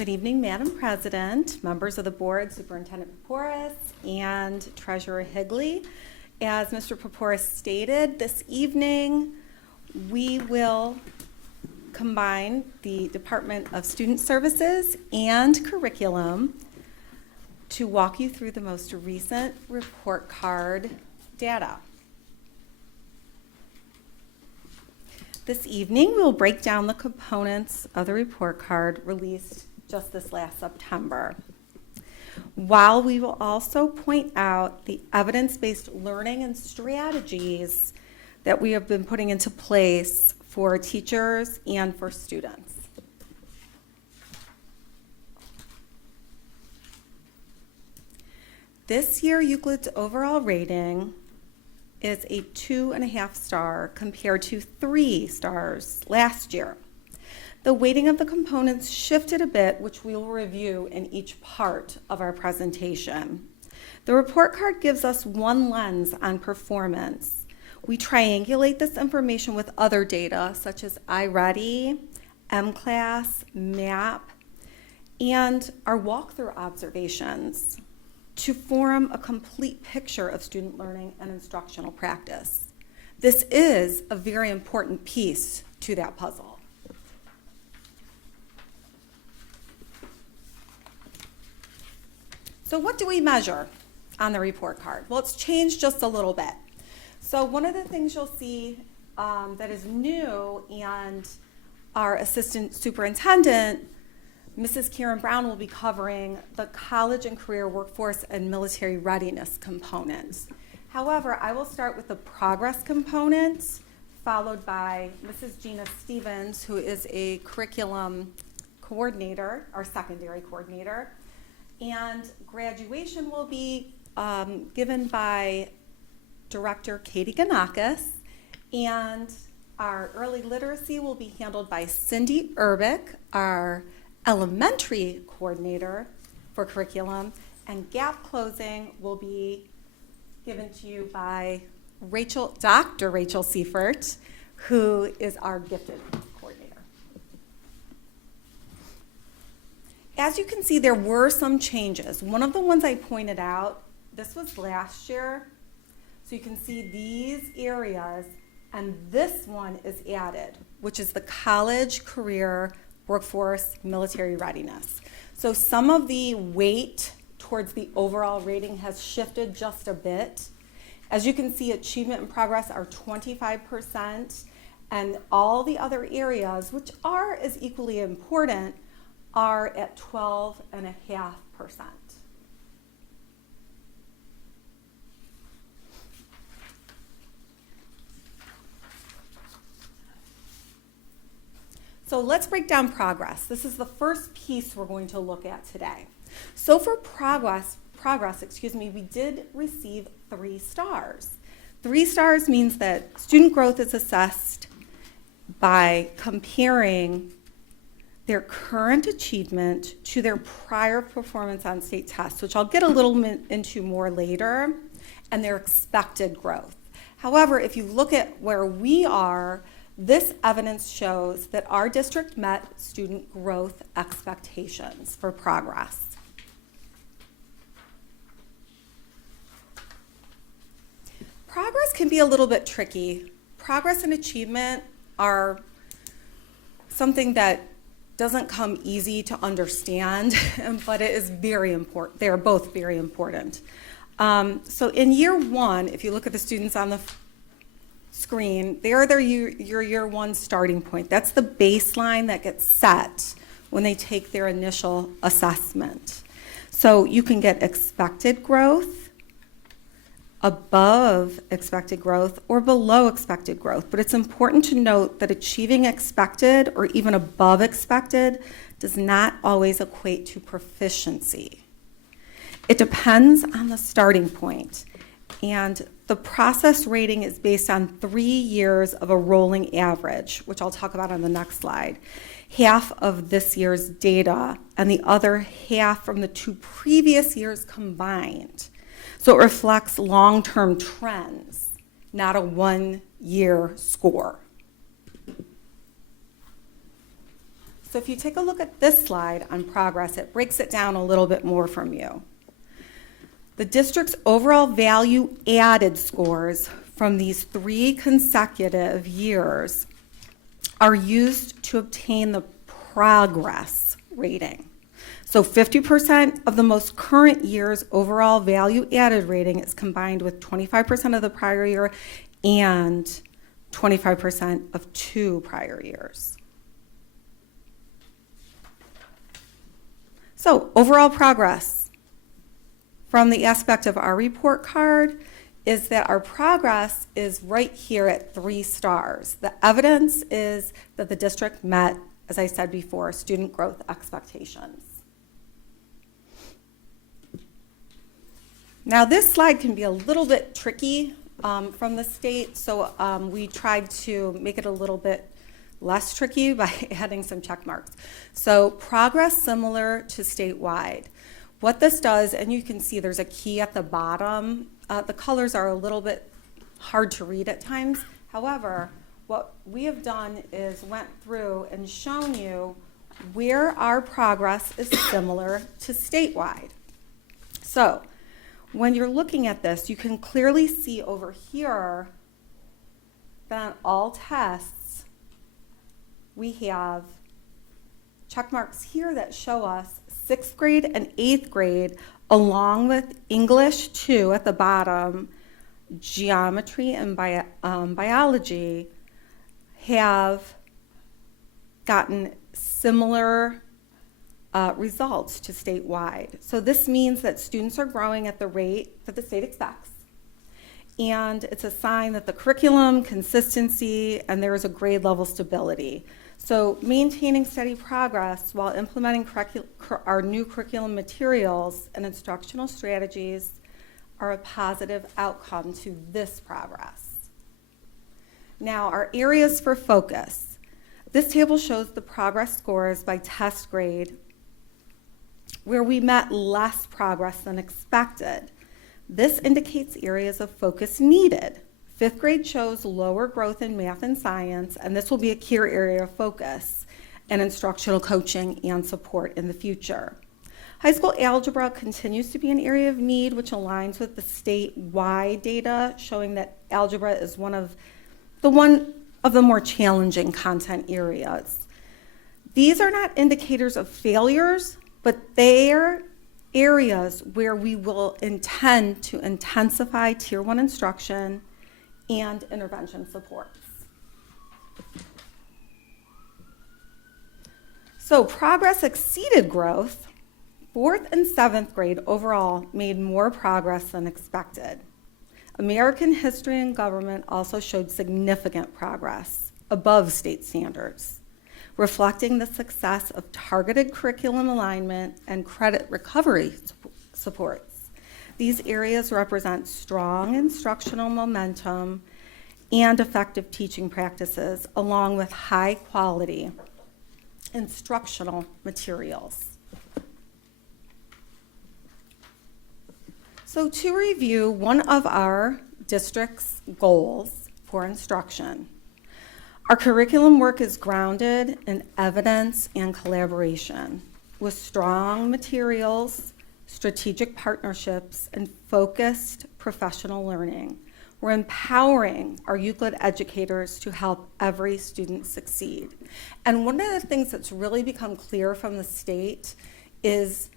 Good evening, Madam President, members of the board, Superintendent Paporis, and Treasurer Higley. As Mr. Paporis stated, this evening we will combine the Department of Student Services and Curriculum to walk you through the most recent report card data. This evening, we'll break down the components of the report card released just this last September, while we will also point out the evidence-based learning and strategies that we have been putting into place for teachers and for students. This year, Euclid's overall rating is a 2.5 star compared to 3 stars last year. The weighting of the components shifted a bit, which we will review in each part of our presentation. The report card gives us one lens on performance. We triangulate this information with other data such as iReady, MClass, MAP, and our walkthrough observations to form a complete picture of student learning and instructional practice. This is a very important piece to that puzzle. So what do we measure on the report card? Well, it's changed just a little bit. So one of the things you'll see that is new, and our assistant superintendent, Mrs. Karen Brown, will be covering the college and career workforce and military readiness components. However, I will start with the progress components, followed by Mrs. Gina Stevens, who is a curriculum coordinator, our secondary coordinator. And graduation will be given by Director Katie Ganakis, and our early literacy will be handled by Cindy Urbick, our elementary coordinator for curriculum, and gap closing will be given to you by Dr. Rachel Seifert, who is our gifted coordinator. As you can see, there were some changes. One of the ones I pointed out, this was last year, so you can see these areas, and this one is added, which is the college, career, workforce, military readiness. So some of the weight towards the overall rating has shifted just a bit. As you can see, achievement and progress are 25%, and all the other areas, which are as equally important, are at 12.5%. So let's break down progress. This is the first piece we're going to look at today. So for progress, we did receive 3 stars. 3 stars means that student growth is assessed by comparing their current achievement to their prior performance on state tests, which I'll get a little bit into more later, and their expected growth. However, if you look at where we are, this evidence shows that our district met student growth expectations for progress. Progress can be a little bit tricky. Progress and achievement are something that doesn't come easy to understand, but it is very important. They are both very important. So in year 1, if you look at the students on the screen, they're your year 1 starting point. That's the baseline that gets set when they take their initial assessment. So you can get expected growth, above expected growth, or below expected growth. But it's important to note that achieving expected or even above expected does not always equate to proficiency. It depends on the starting point. And the process rating is based on 3 years of a rolling average, which I'll talk about on the next slide. Half of this year's data and the other half from the 2 previous years combined. So it reflects long-term trends, not a 1-year score. So if you take a look at this slide on progress, it breaks it down a little bit more from you. The district's overall value added scores from these 3 consecutive years are used to obtain the progress rating. So 50% of the most current year's overall value added rating is combined with 25% of the prior year and 25% of 2 prior years. So overall progress from the aspect of our report card is that our progress is right here at 3 stars. The evidence is that the district met, as I said before, student growth expectations. Now this slide can be a little bit tricky from the state, so we tried to make it a little bit less tricky by adding some check marks. So progress similar to statewide. What this does, and you can see there's a key at the bottom. The colors are a little bit hard to read at times. However, what we have done is went through and shown you where our progress is similar to statewide. So when you're looking at this, you can clearly see over here that on all tests, we have check marks here that show us 6th grade and 8th grade, along with English 2 at the bottom, geometry and biology, have gotten similar results to statewide. So this means that students are growing at the rate that the state expects. And it's a sign that the curriculum, consistency, and there is a grade level stability. So maintaining steady progress while implementing our new curriculum materials and instructional strategies are a positive outcome to this progress. Now, our areas for focus. This table shows the progress scores by test grade where we met less progress than expected. This indicates areas of focus needed. 5th grade shows lower growth in math and science, and this will be a key area of focus and instructional coaching and support in the future. High school algebra continues to be an area of need, which aligns with the statewide data showing that algebra is one of the more challenging content areas. These are not indicators of failures, but they're areas where we will intend to intensify Tier 1 instruction and intervention supports. So progress exceeded growth. 4th and 7th grade overall made more progress than expected. American history and government also showed significant progress above state standards, reflecting the success of targeted curriculum alignment and credit recovery supports. These areas represent strong instructional momentum and effective teaching practices, along with high quality instructional materials. So to review one of our district's goals for instruction, our curriculum work is grounded in evidence and collaboration with strong materials, strategic partnerships, and focused professional learning. We're empowering our Euclid educators to help every student succeed. And one of the things that's really become clear from the state is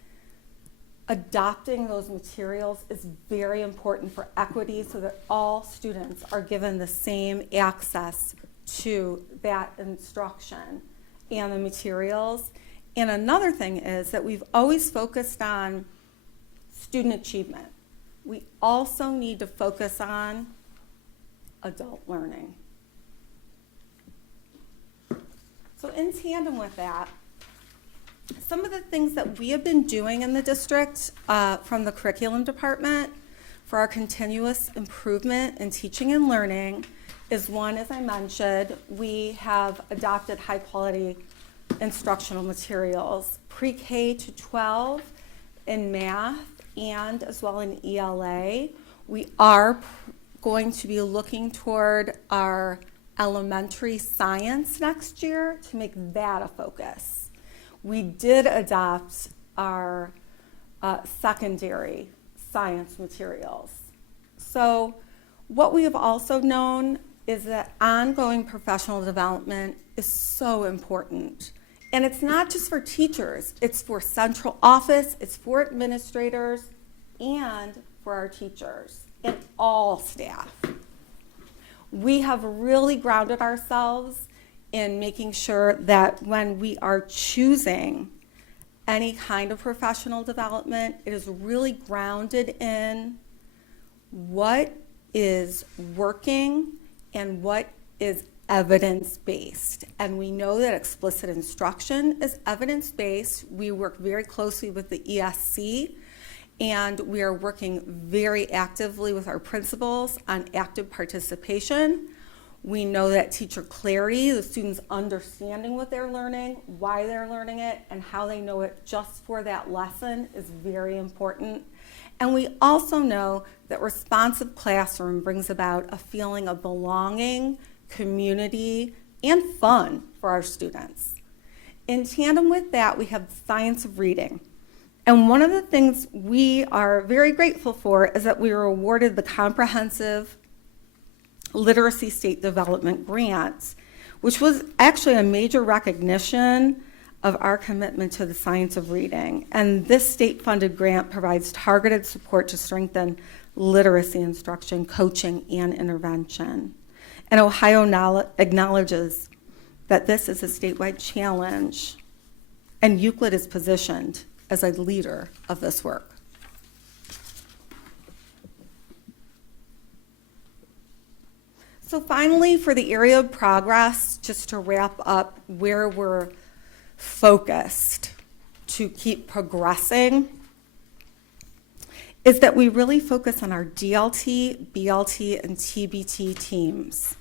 adopting those materials is very important for equity so that all students are given the same access to that instruction and the materials. And another thing is that we've always focused on student achievement. We also need to focus on adult learning. So in tandem with that, some of the things that we have been doing in the district from the curriculum department for our continuous improvement in teaching and learning is one, as I mentioned, we have adopted high quality instructional materials, pre-K to 12 in math and as well in ELA. We are going to be looking toward our elementary science next year to make that a focus. we did adopt our secondary science materials. So what we have also known is that ongoing professional development is so important. And it's not just for teachers, it's for central office, it's for administrators, and for our teachers and all staff. We have really grounded ourselves in making sure that when we are choosing any kind of professional development, it is really grounded in what is working and what is evidence-based. And we know that explicit instruction is evidence-based. We work very closely with the ESC, and we are working very actively with our principals on active participation. We know that teacher clarity, the students understanding what they're learning, why they're learning it, and how they know it just for that lesson is very important. And we also know that responsive classroom brings about a feeling of belonging, community, and fun for our students. In tandem with that, we have the science of reading. And one of the things we are very grateful for is that we were awarded the Comprehensive Literacy State Development Grant, which was actually a major recognition of our commitment to the science of reading. And this state-funded grant provides targeted support to strengthen literacy instruction, coaching, and intervention. And Ohio acknowledges that this is a statewide challenge, and Euclid is positioned as a leader of this work. So finally, for the area of progress, just to wrap up where we're focused to keep progressing, is that we really focus on our DLT, BLT, and TBT teams.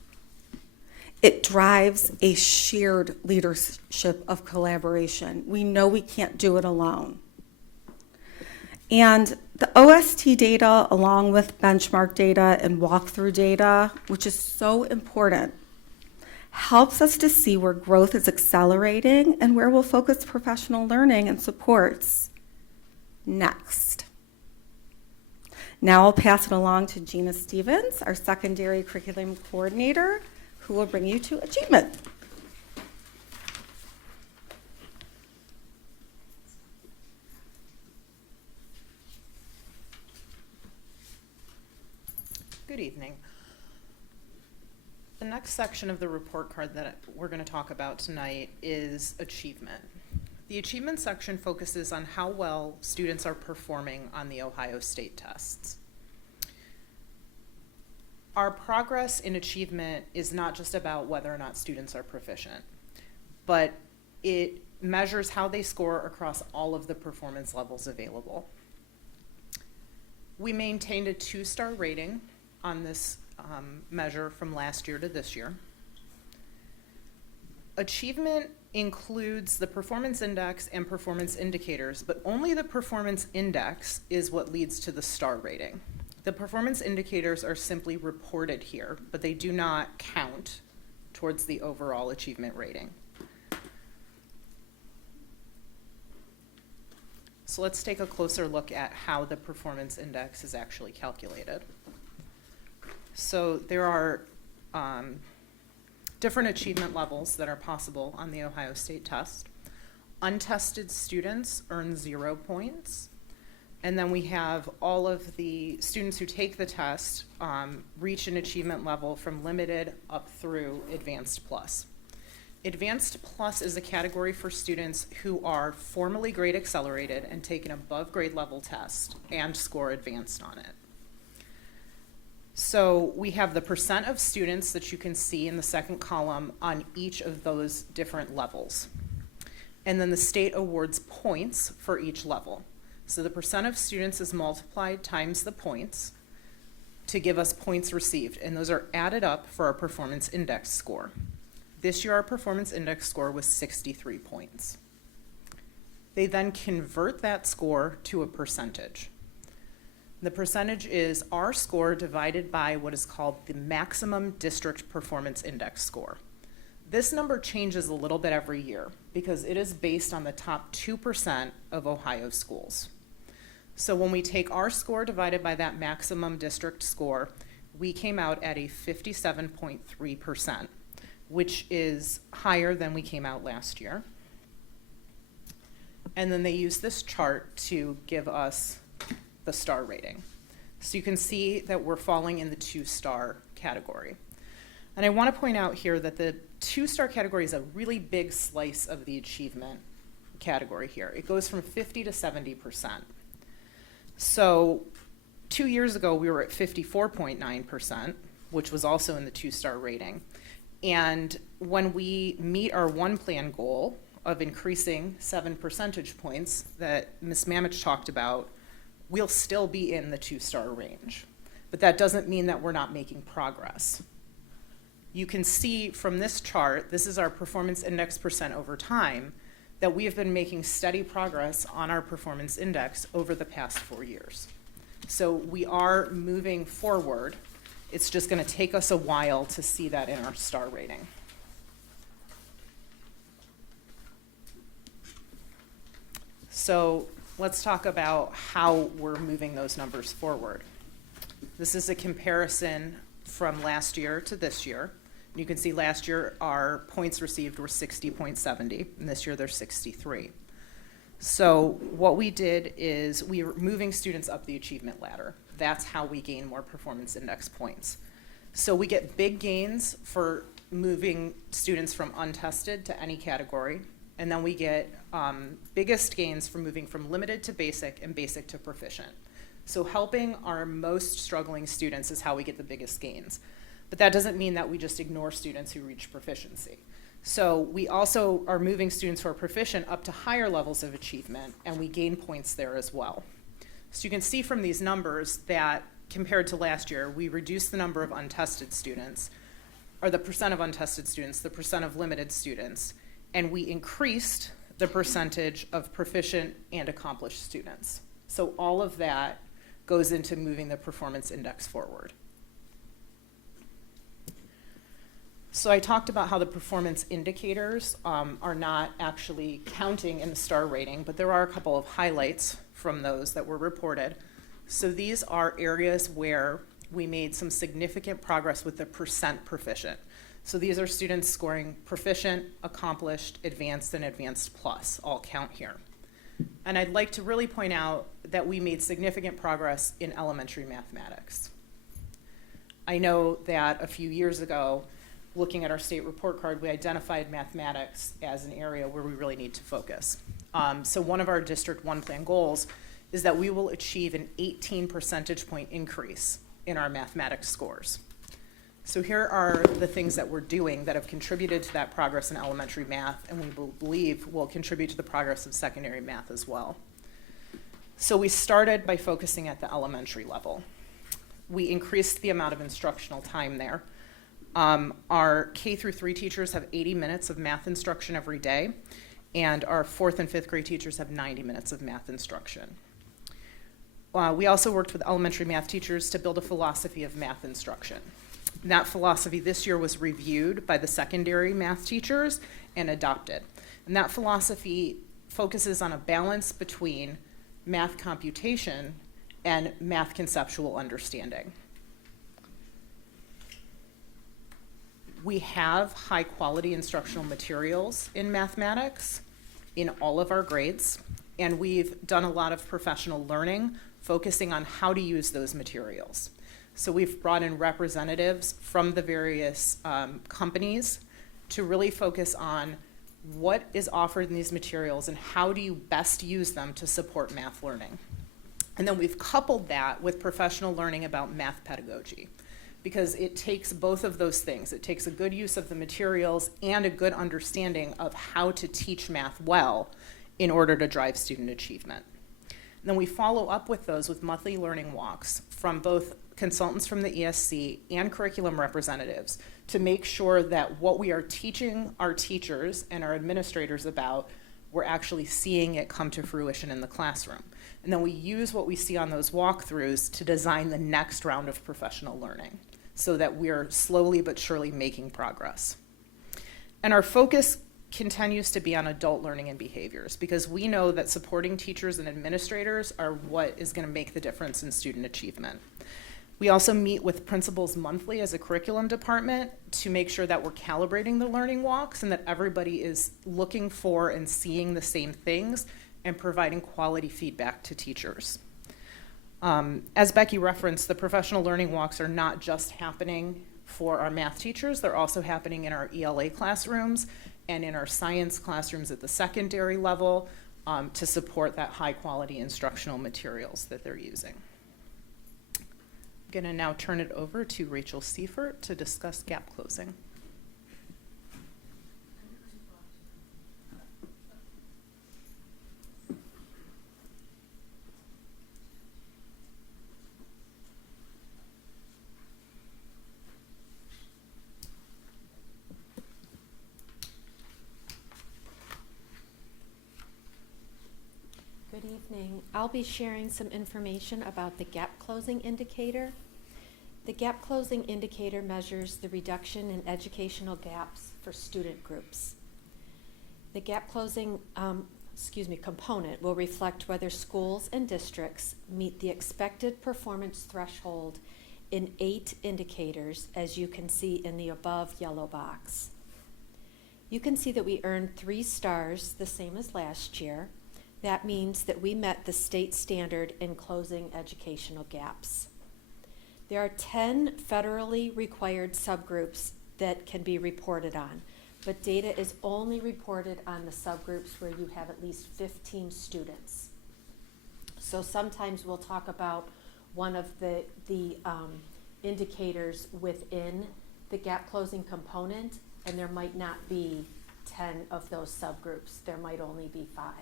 It drives a shared leadership of collaboration. We know we can't do it alone. And the OST data, along with benchmark data and walkthrough data, which is so important, helps us to see where growth is accelerating and where we'll focus professional learning and supports next. Now I'll pass it along to Gina Stevens, our secondary curriculum coordinator, who will bring you to achievement. Good evening. The next section of the report card that we're going to talk about tonight is achievement. The achievement section focuses on how well students are performing on the Ohio State tests. Our progress in achievement is not just about whether or not students are proficient, but it measures how they score across all of the performance levels available. We maintained a 2-star rating on this measure from last year to this year. Achievement includes the performance index and performance indicators, but only the performance index is what leads to the star rating. The performance indicators are simply reported here, but they do not count towards the overall achievement rating. So let's take a closer look at how the performance index is actually calculated. So there are different achievement levels that are possible on the Ohio State test. Untested students earn 0 points. And then we have all of the students who take the test reach an achievement level from limited up through advanced plus. Advanced plus is a category for students who are formally grade accelerated and take an above grade level test and score advanced on it. So we have the percent of students that you can see in the second column on each of those different levels. And then the state awards points for each level. So the percent of students is multiplied times the points to give us points received, and those are added up for our performance index score. This year our performance index score was 63 points. They then convert that score to a percentage. The percentage is our score divided by what is called the maximum district performance index score. This number changes a little bit every year because it is based on the top 2% of Ohio schools. So when we take our score divided by that maximum district score, we came out at a 57.3%, which is higher than we came out last year. And then they use this chart to give us the star rating. So you can see that we're falling in the 2-star category. And I want to point out here that the 2-star category is a really big slice of the achievement category here. It goes from 50 to 70%. So 2 years ago, we were at 54.9%, which was also in the 2-star rating. And when we meet our one plan goal of increasing 7 percentage points that Ms. Mamich talked about, we'll still be in the 2-star range. But that doesn't mean that we're not making progress. You can see from this chart, this is our performance index percent over time, that we have been making steady progress on our performance index over the past 4 years. So we are moving forward. It's just going to take us a while to see that in our star rating. So let's talk about how we're moving those numbers forward. This is a comparison from last year to this year. You can see last year our points received were 60.70, and this year they're 63. So what we did is we were moving students up the achievement ladder. That's how we gain more performance index points. So we get big gains for moving students from untested to any category, and then we get biggest gains for moving from limited to basic and basic to proficient. So helping our most struggling students is how we get the biggest gains. But that doesn't mean that we just ignore students who reach proficiency. So we also are moving students who are proficient up to higher levels of achievement, and we gain points there as well. So you can see from these numbers that compared to last year, we reduced the number of untested students, or the percent of untested students, the percent of limited students, and we increased the percentage of proficient and accomplished students. So all of that goes into moving the performance index forward. So I talked about how the performance indicators are not actually counting in the star rating, but there are a couple of highlights from those that were reported. So these are areas where we made some significant progress with the percent proficient. So these are students scoring proficient, accomplished, advanced, and advanced plus, all count here. And I'd like to really point out that we made significant progress in elementary mathematics. I know that a few years ago, looking at our state report card, we identified mathematics as an area where we really need to focus. So one of our District 1 plan goals is that we will achieve an 18 percentage point increase in our mathematics scores. So here are the things that we're doing that have contributed to that progress in elementary math, and we believe will contribute to the progress of secondary math as well. So we started by focusing at the elementary level. We increased the amount of instructional time there. Our K through 3 teachers have 80 minutes of math instruction every day, and our 4th and 5th grade teachers have 90 minutes of math instruction. We also worked with elementary math teachers to build a philosophy of math instruction. That philosophy this year was reviewed by the secondary math teachers and adopted. And that philosophy focuses on a balance between math computation and math conceptual understanding. We have high quality instructional materials in mathematics in all of our grades, and we've done a lot of professional learning focusing on how to use those materials. So we've brought in representatives from the various companies to really focus on what is offered in these materials and how do you best use them to support math learning. And then we've coupled that with professional learning about math pedagogy, because it takes both of those things. It takes a good use of the materials and a good understanding of how to teach math well in order to drive student achievement. And then we follow up with those with monthly learning walks from both consultants from the ESC and curriculum representatives to make sure that what we are teaching our teachers and our administrators about, we're actually seeing it come to fruition in the classroom. And then we use what we see on those walkthroughs to design the next round of professional learning so that we're slowly but surely making progress. And our focus continues to be on adult learning and behaviors because we know that supporting teachers and administrators are what is going to make the difference in student achievement. We also meet with principals monthly as a curriculum department to make sure that we're calibrating the learning walks and that everybody is looking for and seeing the same things and providing quality feedback to teachers. As Becky referenced, the professional learning walks are not just happening for our math teachers, they're also happening in our ELA classrooms and in our science classrooms at the secondary level to support that high quality instructional materials that they're using. I'm going to now turn it over to Rachel Seifert to discuss gap closing. Good evening. I'll be sharing some information about the gap closing indicator. The gap closing indicator measures the reduction in educational gaps for student groups. The gap closing component will reflect whether schools and districts meet the expected performance threshold in 8 indicators, as you can see in the above yellow box. You can see that we earned 3 stars, the same as last year. That means that we met the state standard in closing educational gaps. There are 10 federally required subgroups that can be reported on, but data is only reported on the subgroups where you have at least 15 students. So sometimes we'll talk about one of the indicators within the gap closing component, and there might not be 10 of those subgroups. There might only be 5.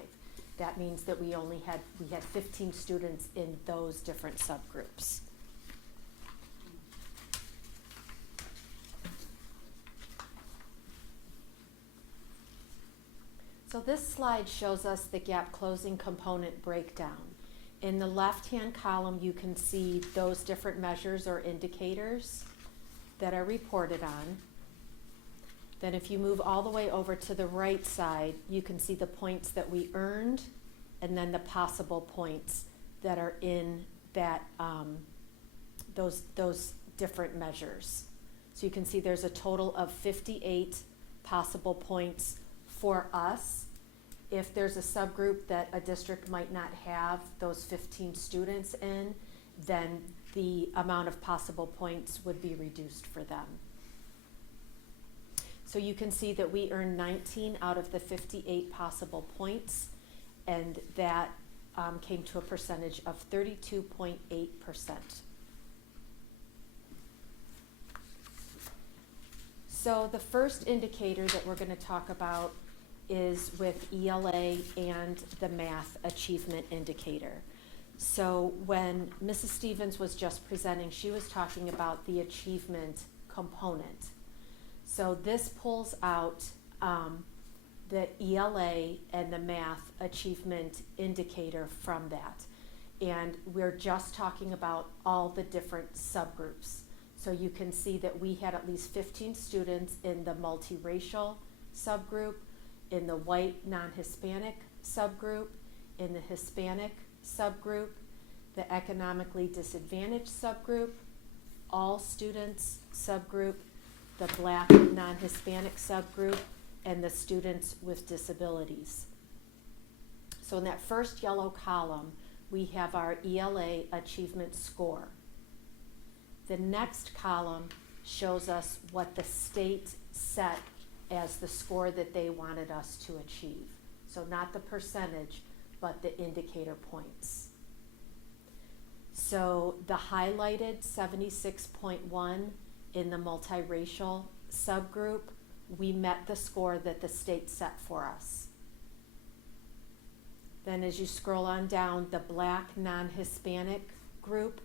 That means that we had 15 students in those different subgroups. So this slide shows us the gap closing component breakdown. In the left-hand column, you can see those different measures or indicators that are reported on. Then if you move all the way over to the right side, you can see the points that we earned and then the possible points that are in that those different measures. So you can see there's a total of 58 possible points for us. If there's a subgroup that a district might not have those 15 students in, then the amount of possible points would be reduced for them. So you can see that we earned 19 out of the 58 possible points, and that came to a percentage of 32.8%. So the first indicator that we're going to talk about is with ELA and the math achievement indicator. So when Mrs. Stevens was just presenting, she was talking about the achievement component. So this pulls out the ELA and the math achievement indicator from that. And we're just talking about all the different subgroups. So you can see that we had at least 15 students in the multiracial subgroup, in the white non-Hispanic subgroup, in the Hispanic subgroup, the economically disadvantaged subgroup, all students subgroup, the Black non-Hispanic subgroup, and the students with disabilities. So in that first yellow column, we have our ELA achievement score. The next column shows us what the state set as the score that they wanted us to achieve. So not the percentage, but the indicator points. So the highlighted 76.1 in the multiracial subgroup, we met the score that the state set for us. Then as you scroll on down, the Black non-Hispanic group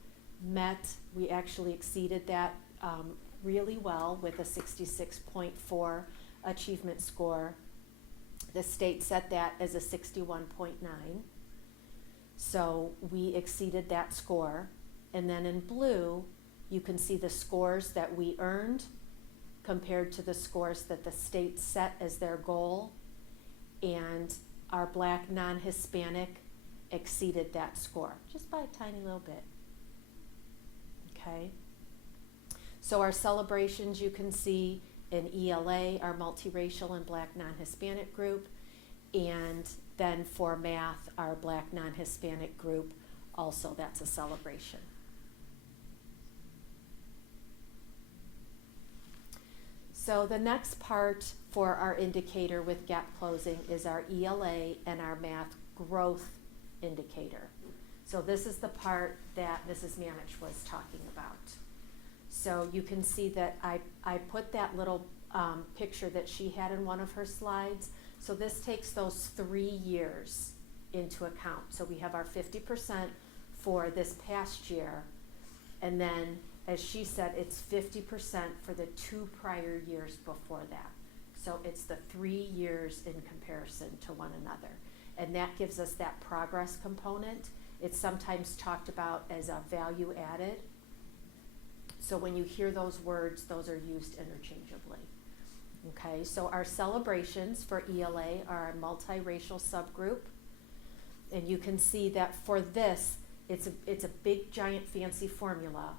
we actually exceeded that really well with a 66.4 achievement score. The state set that as a 61.9. So we exceeded that score. And then in blue, you can see the scores that we earned compared to the scores that the state set as their goal, and our Black non-Hispanic exceeded that score, just by a tiny little bit. Okay? So our celebrations you can see in ELA, our multiracial and Black non-Hispanic group, and then for math, our Black non-Hispanic group, also that's a celebration. So the next part for our indicator with gap closing is our ELA and our math growth indicator. So this is the part that Mrs. Manich was talking about. So you can see that I put that little picture that she had in one of her slides. So this takes those 3 years into account. So we have our 50% for this past year, and then, as she said, it's 50% for the 2 prior years before that. So it's the 3 years in comparison to one another. And that gives us that progress component. It's sometimes talked about as a value added. So when you hear those words, those are used interchangeably. Okay, so our celebrations for ELA are a multiracial subgroup. And you can see that for this, it's a big, giant, fancy formula.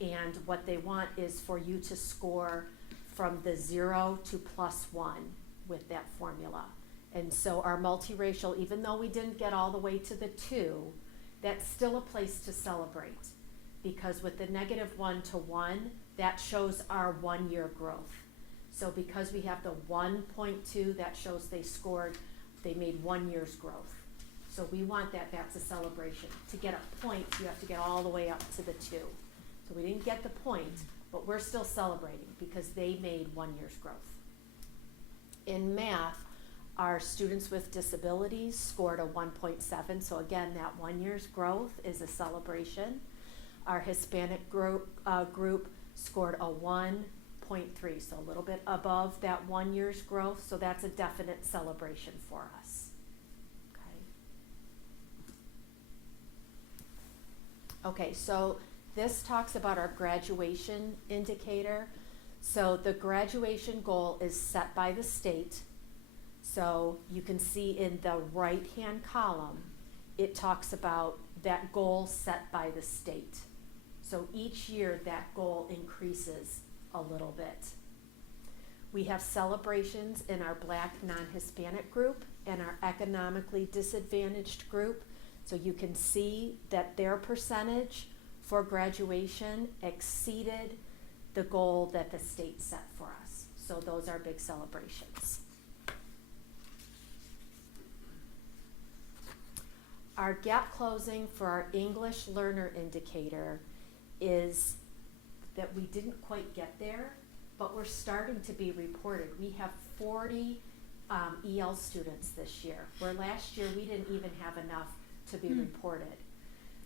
And what they want is for you to score from the 0 to +1 with that formula. And so our multiracial, even though we didn't get all the way to the 2, that's still a place to celebrate. Because with the -1 to 1, that shows our 1-year growth. So because we have the 1.2, that shows they made 1 year's growth. So we want that's a celebration. To get a point, you have to get all the way up to the 2. So we didn't get the point, but we're still celebrating because they made 1 year's growth. In math, our students with disabilities scored a 1.7. So again, that 1 year's growth is a celebration. Our Hispanic group scored a 1.3, so a little bit above that 1 year's growth. So that's a definite celebration for us. Okay, so this talks about our graduation indicator. So the graduation goal is set by the state. So you can see in the right-hand column, it talks about that goal set by the state. So each year that goal increases a little bit. We have celebrations in our Black non-Hispanic group and our economically disadvantaged group. So you can see that their percentage for graduation exceeded the goal that the state set for us. So those are big celebrations. Our gap closing for our English learner indicator is that we didn't quite get there, but we're starting to be reported. We have 40 EL students this year, where last year we didn't even have enough to be reported.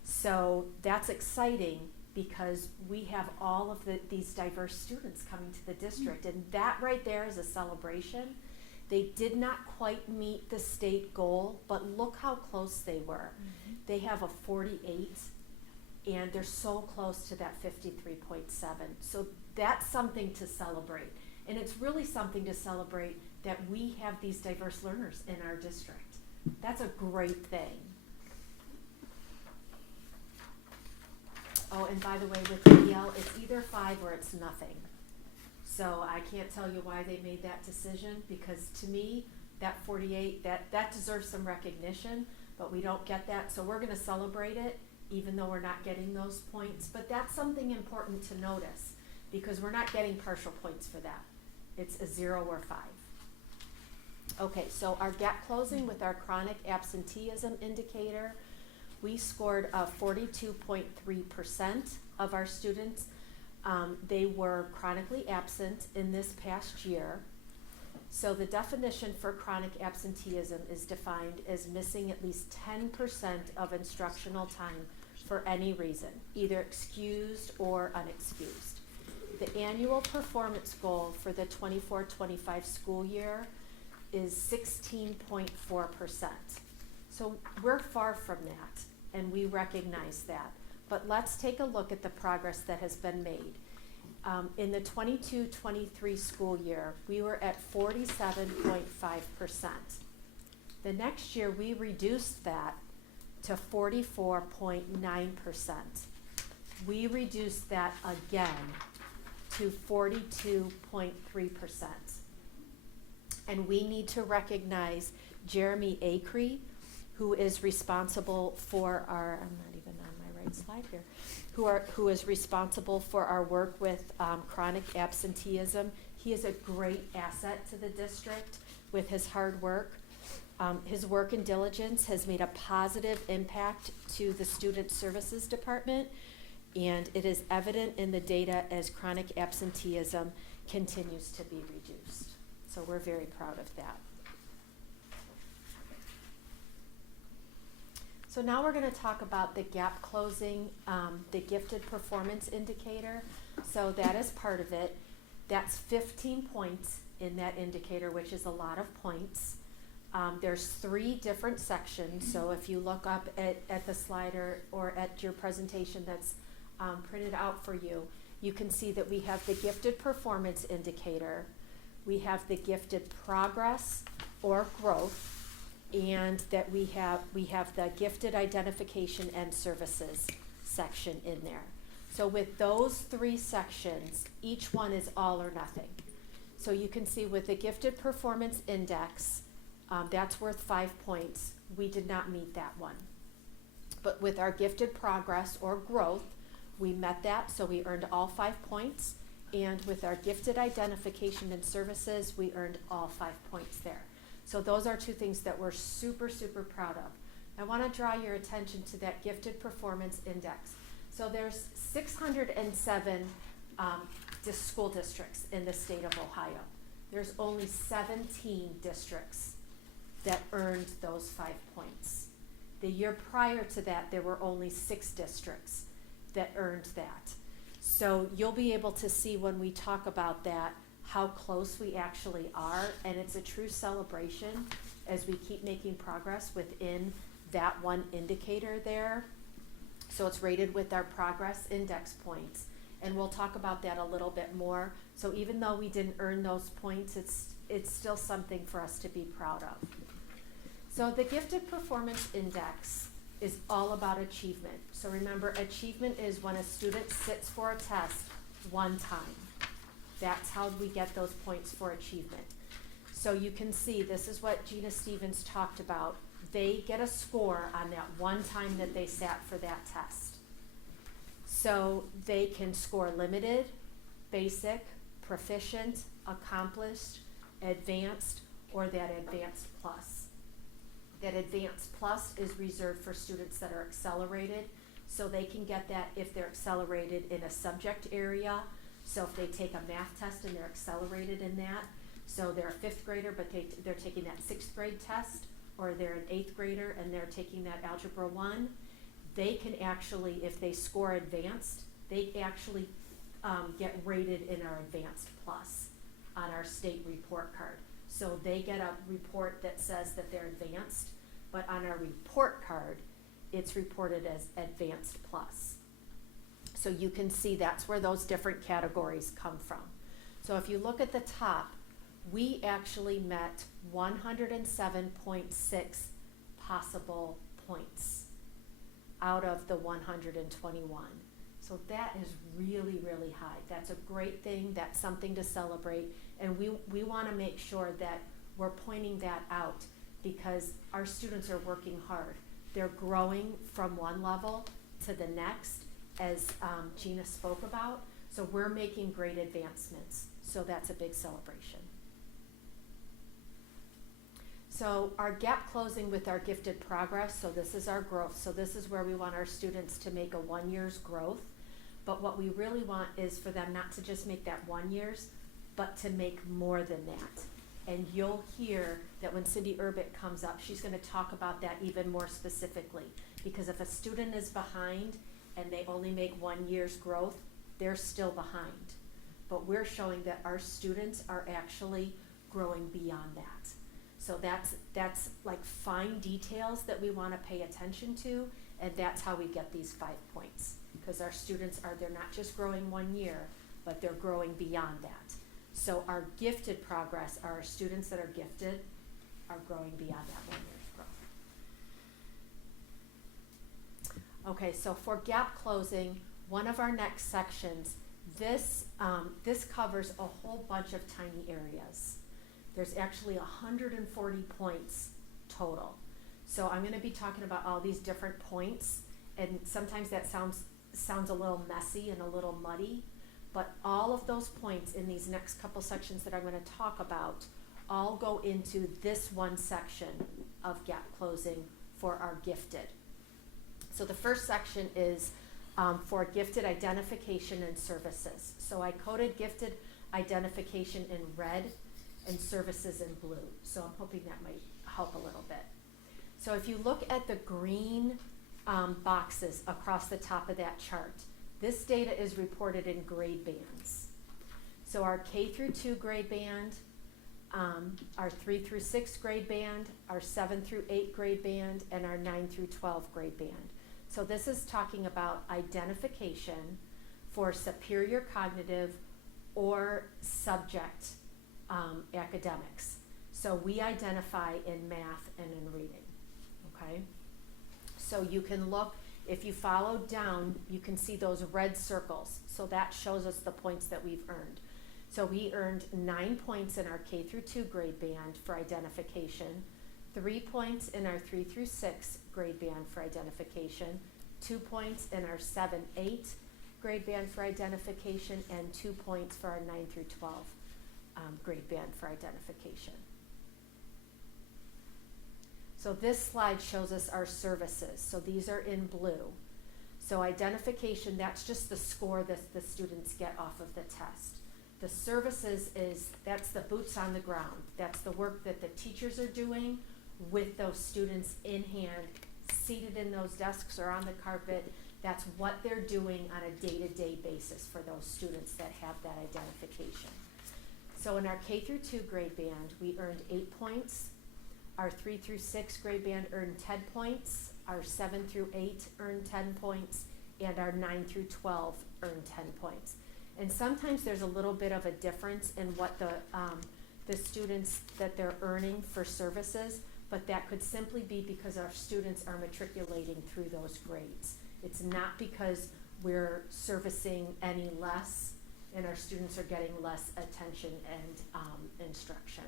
So that's exciting because we have all of these diverse students coming to the district, and that right there is a celebration. They did not quite meet the state goal, but look how close they were. They have a 48, and they're so close to that 53.7. So that's something to celebrate. And it's really something to celebrate that we have these diverse learners in our district. That's a great thing. Oh, and by the way, with EL, it's either 5 or it's nothing. So I can't tell you why they made that decision, because to me, that 48, that deserves some recognition, but we don't get that. So we're gonna celebrate it, even though we're not getting those points. But that's something important to notice, because we're not getting partial points for that. It's a 0 or 5. Okay, so our gap closing with our chronic absenteeism indicator, we scored 42.3% of our students. They were chronically absent in this past year. So the definition for chronic absenteeism is defined as missing at least 10% of instructional time for any reason, either excused or unexcused. The annual performance goal for the 24-25 school year is 16.4%. So we're far from that, and we recognize that. But let's take a look at the progress that has been made. In the 22-23 school year, we were at 47.5%. The next year, we reduced that to 44.9%. We reduced that again to 42.3%. And we need to recognize Jeremy Acree, who is responsible for our, I'm not even on my right slide here, who is responsible for our work with chronic absenteeism. He is a great asset to the district with his hard work. His work and diligence has made a positive impact to the Student Services Department, and it is evident in the data as chronic absenteeism continues to be reduced. So we're very proud of that. So now we're going to talk about the gap closing, the gifted performance indicator. So that is part of it. That's 15 points in that indicator, which is a lot of points. There's 3 different sections. So if you look up at the slider or at your presentation that's printed out for you, you can see that we have the gifted performance indicator, we have the gifted progress or growth, and that we have the gifted identification and services section in there. So with those 3 sections, each one is all or nothing. So you can see with the gifted performance index, that's worth 5 points. We did not meet that one. But with our gifted progress or growth, we met that, so we earned all 5 points. And with our gifted identification and services, we earned all 5 points there. So those are 2 things that we're super, super proud of. I want to draw your attention to that gifted performance index. So there's 607 school districts in the state of Ohio. There's only 17 districts that earned those 5 points. The year prior to that, there were only 6 districts that earned that. So you'll be able to see when we talk about that how close we actually are, and it's a true celebration as we keep making progress within that one indicator there. So it's rated with our progress index points, and we'll talk about that a little bit more. So even though we didn't earn those points, it's still something for us to be proud of. So the Gifted Performance Index is all about achievement. So remember, achievement is when a student sits for a test one time. That's how we get those points for achievement. So you can see, this is what Gina Stevens talked about. They get a score on that one time that they sat for that test. So they can score limited, basic, proficient, accomplished, advanced, or that advanced plus. That advanced plus is reserved for students that are accelerated, so they can get that if they're accelerated in a subject area. So if they take a math test and they're accelerated in that, so they're a 5th grader but they're taking that 6th grade test, or they're an 8th grader and they're taking that Algebra 1, they can actually, if they score advanced, they actually get rated in our advanced plus on our state report card. So they get a report that says that they're advanced, but on our report card, it's reported as advanced plus. So you can see that's where those different categories come from. So if you look at the top, we actually met 107.6 possible points out of the 121. So that is really, really high. That's a great thing. That's something to celebrate. And we want to make sure that we're pointing that out because our students are working hard. They're growing from one level to the next, as Gina spoke about. So we're making great advancements. So that's a big celebration. So our gap closing with our gifted progress, so this is our growth. So this is where we want our students to make a 1 year's growth. But what we really want is for them not to just make that 1 year's, but to make more than that. And you'll hear that when Cindy Urbick comes up, she's going to talk about that even more specifically. Because if a student is behind and they only make 1 year's growth, they're still behind. But we're showing that our students are actually growing beyond that. So that's like fine details that we want to pay attention to, and that's how we get these 5 points. Because our students they're not just growing 1 year, but they're growing beyond that. So our gifted progress, our students that are gifted, are growing beyond that 1 year's growth. Okay, so for gap closing, one of our next sections, this covers a whole bunch of tiny areas. There's actually 140 points total. So I'm gonna be talking about all these different points, and sometimes that sounds a little messy and a little muddy, but all of those points in these next couple sections that I'm gonna talk about all go into this one section of gap closing for our gifted. So the first section is for gifted identification and services. So I coded gifted identification in red and services in blue. So I'm hoping that might help a little bit. So if you look at the green boxes across the top of that chart, this data is reported in grade bands. So our K through 2 grade band, our 3 through 6 grade band, our 7 through 8 grade band, and our 9 through 12 grade band. So this is talking about identification for superior cognitive or subject academics. So we identify in math and in reading, okay? So you can look, if you follow down, you can see those red circles. So that shows us the points that we've earned. So we earned 9 points in our K through 2 grade band for identification, 3 points in our 3 through 6 grade band for identification, 2 points in our 7-8 grade band for identification, and 2 points for our 9 through 12 grade band for identification. So this slide shows us our services. So these are in blue. So identification, that's just the score that the students get off of the test. The services that's the boots on the ground. That's the work that the teachers are doing with those students in hand, seated in those desks or on the carpet. That's what they're doing on a day-to-day basis for those students that have that identification. So in our K through 2 grade band, we earned 8 points. Our 3 through 6 grade band earned 10 points. Our 7 through 8 earned 10 points. And our 9 through 12 earned 10 points. And sometimes there's a little bit of a difference in what the students that they're earning for services, but that could simply be because our students are matriculating through those grades. It's not because we're servicing any less and our students are getting less attention and instruction.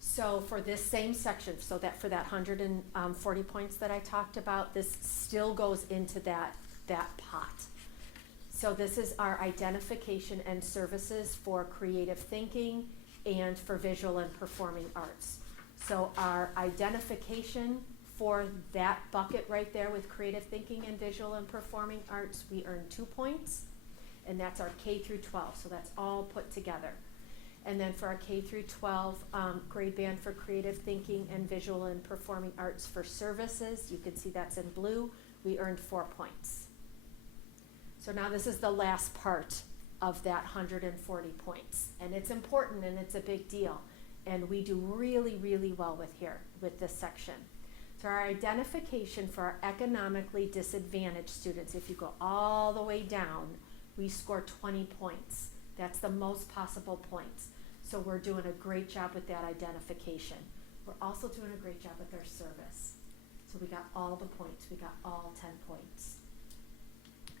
So for this same section, so that for that 140 points that I talked about, this still goes into that pot. So this is our identification and services for creative thinking and for visual and performing arts. So our identification for that bucket right there with creative thinking and visual and performing arts, we earn 2 points, and that's our K through 12, so that's all put together. And then for our K through 12 grade band for creative thinking and visual and performing arts for services, you can see that's in blue, we earned 4 points. So now this is the last part of that 140 points, and it's important and it's a big deal, and we do really, really well with this section. So our identification for our economically disadvantaged students, if you go all the way down, we score 20 points. That's the most possible points. So we're doing a great job with that identification. We're also doing a great job with our service. So we got all the points, we got all 10 points.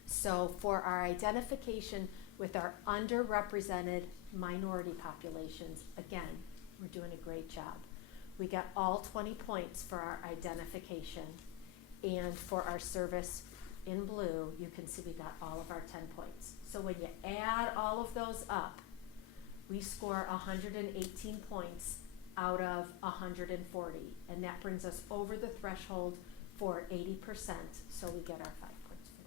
So for our identification with our underrepresented minority populations, again, we're doing a great job. We got all 20 points for our identification, and for our service in blue, you can see we got all of our 10 points. So when you add all of those up, we score 118 points out of 140, and that brings us over the threshold for 80%, so we get our 5 points for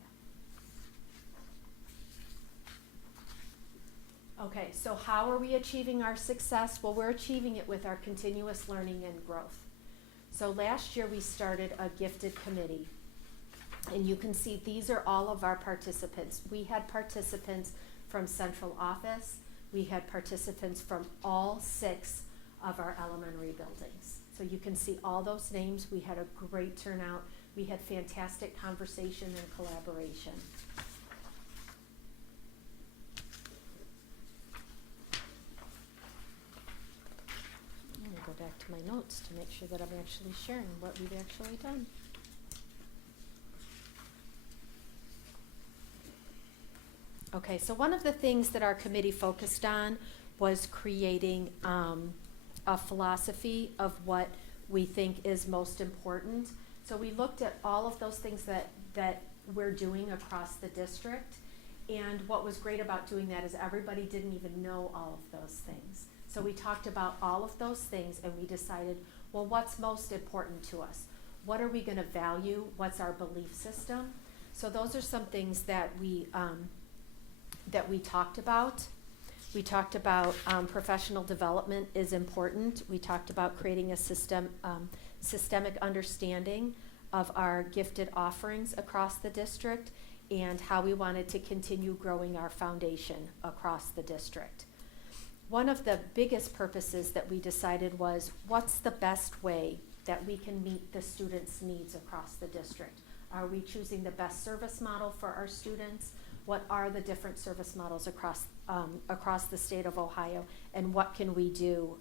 that. Okay, so how are we achieving our success? Well, we're achieving it with our continuous learning and growth. So last year we started a gifted committee, and you can see these are all of our participants. We had participants from central office. We had participants from all 6 of our elementary buildings. So you can see all those names. We had a great turnout. We had fantastic conversation and collaboration. I'm gonna go back to my notes to make sure that I'm actually sharing what we've actually done. Okay, so one of the things that our committee focused on was creating a philosophy of what we think is most important. So we looked at all of those things that we're doing across the district. And what was great about doing that is everybody didn't even know all of those things. So we talked about all of those things and we decided, well, what's most important to us? What are we gonna value? What's our belief system? So those are some things that we talked about. We talked about professional development is important. We talked about creating a systemic understanding of our gifted offerings across the district and how we wanted to continue growing our foundation across the district. One of the biggest purposes that we decided was, what's the best way that we can meet the students' needs across the district? Are we choosing the best service model for our students? What are the different service models across the state of Ohio, and what can we do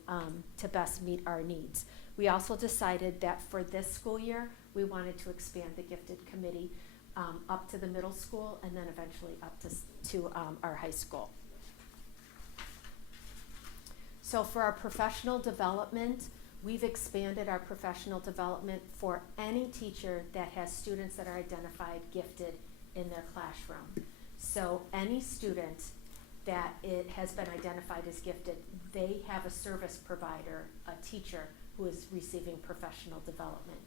to best meet our needs? We also decided that for this school year, we wanted to expand the gifted committee up to the middle school and then eventually up to our high school. So for our professional development, we've expanded our professional development for any teacher that has students that are identified gifted in their classroom. So any student that it has been identified as gifted, they have a service provider, a teacher, who is receiving professional development.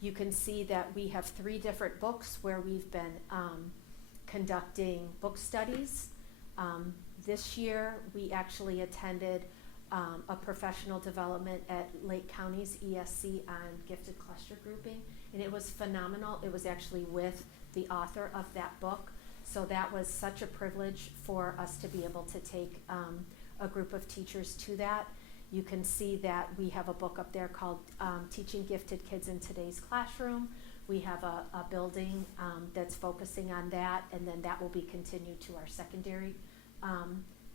You can see that we have 3 different books where we've been conducting book studies. This year, we actually attended a professional development at Lake County's ESC on gifted cluster grouping, and it was phenomenal. It was actually with the author of that book. So that was such a privilege for us to be able to take a group of teachers to that. You can see that we have a book up there called Teaching Gifted Kids in Today's Classroom. We have a building that's focusing on that, and then that will be continued to our secondary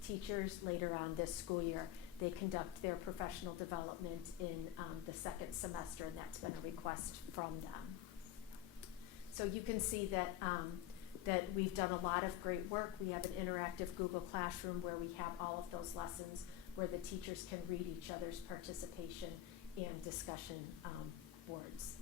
teachers later on this school year. They conduct their professional development in the 2nd semester, and that's been a request from them. So you can see that that we've done a lot of great work. We have an interactive Google Classroom where we have all of those lessons where the teachers can read each other's participation and discussion boards.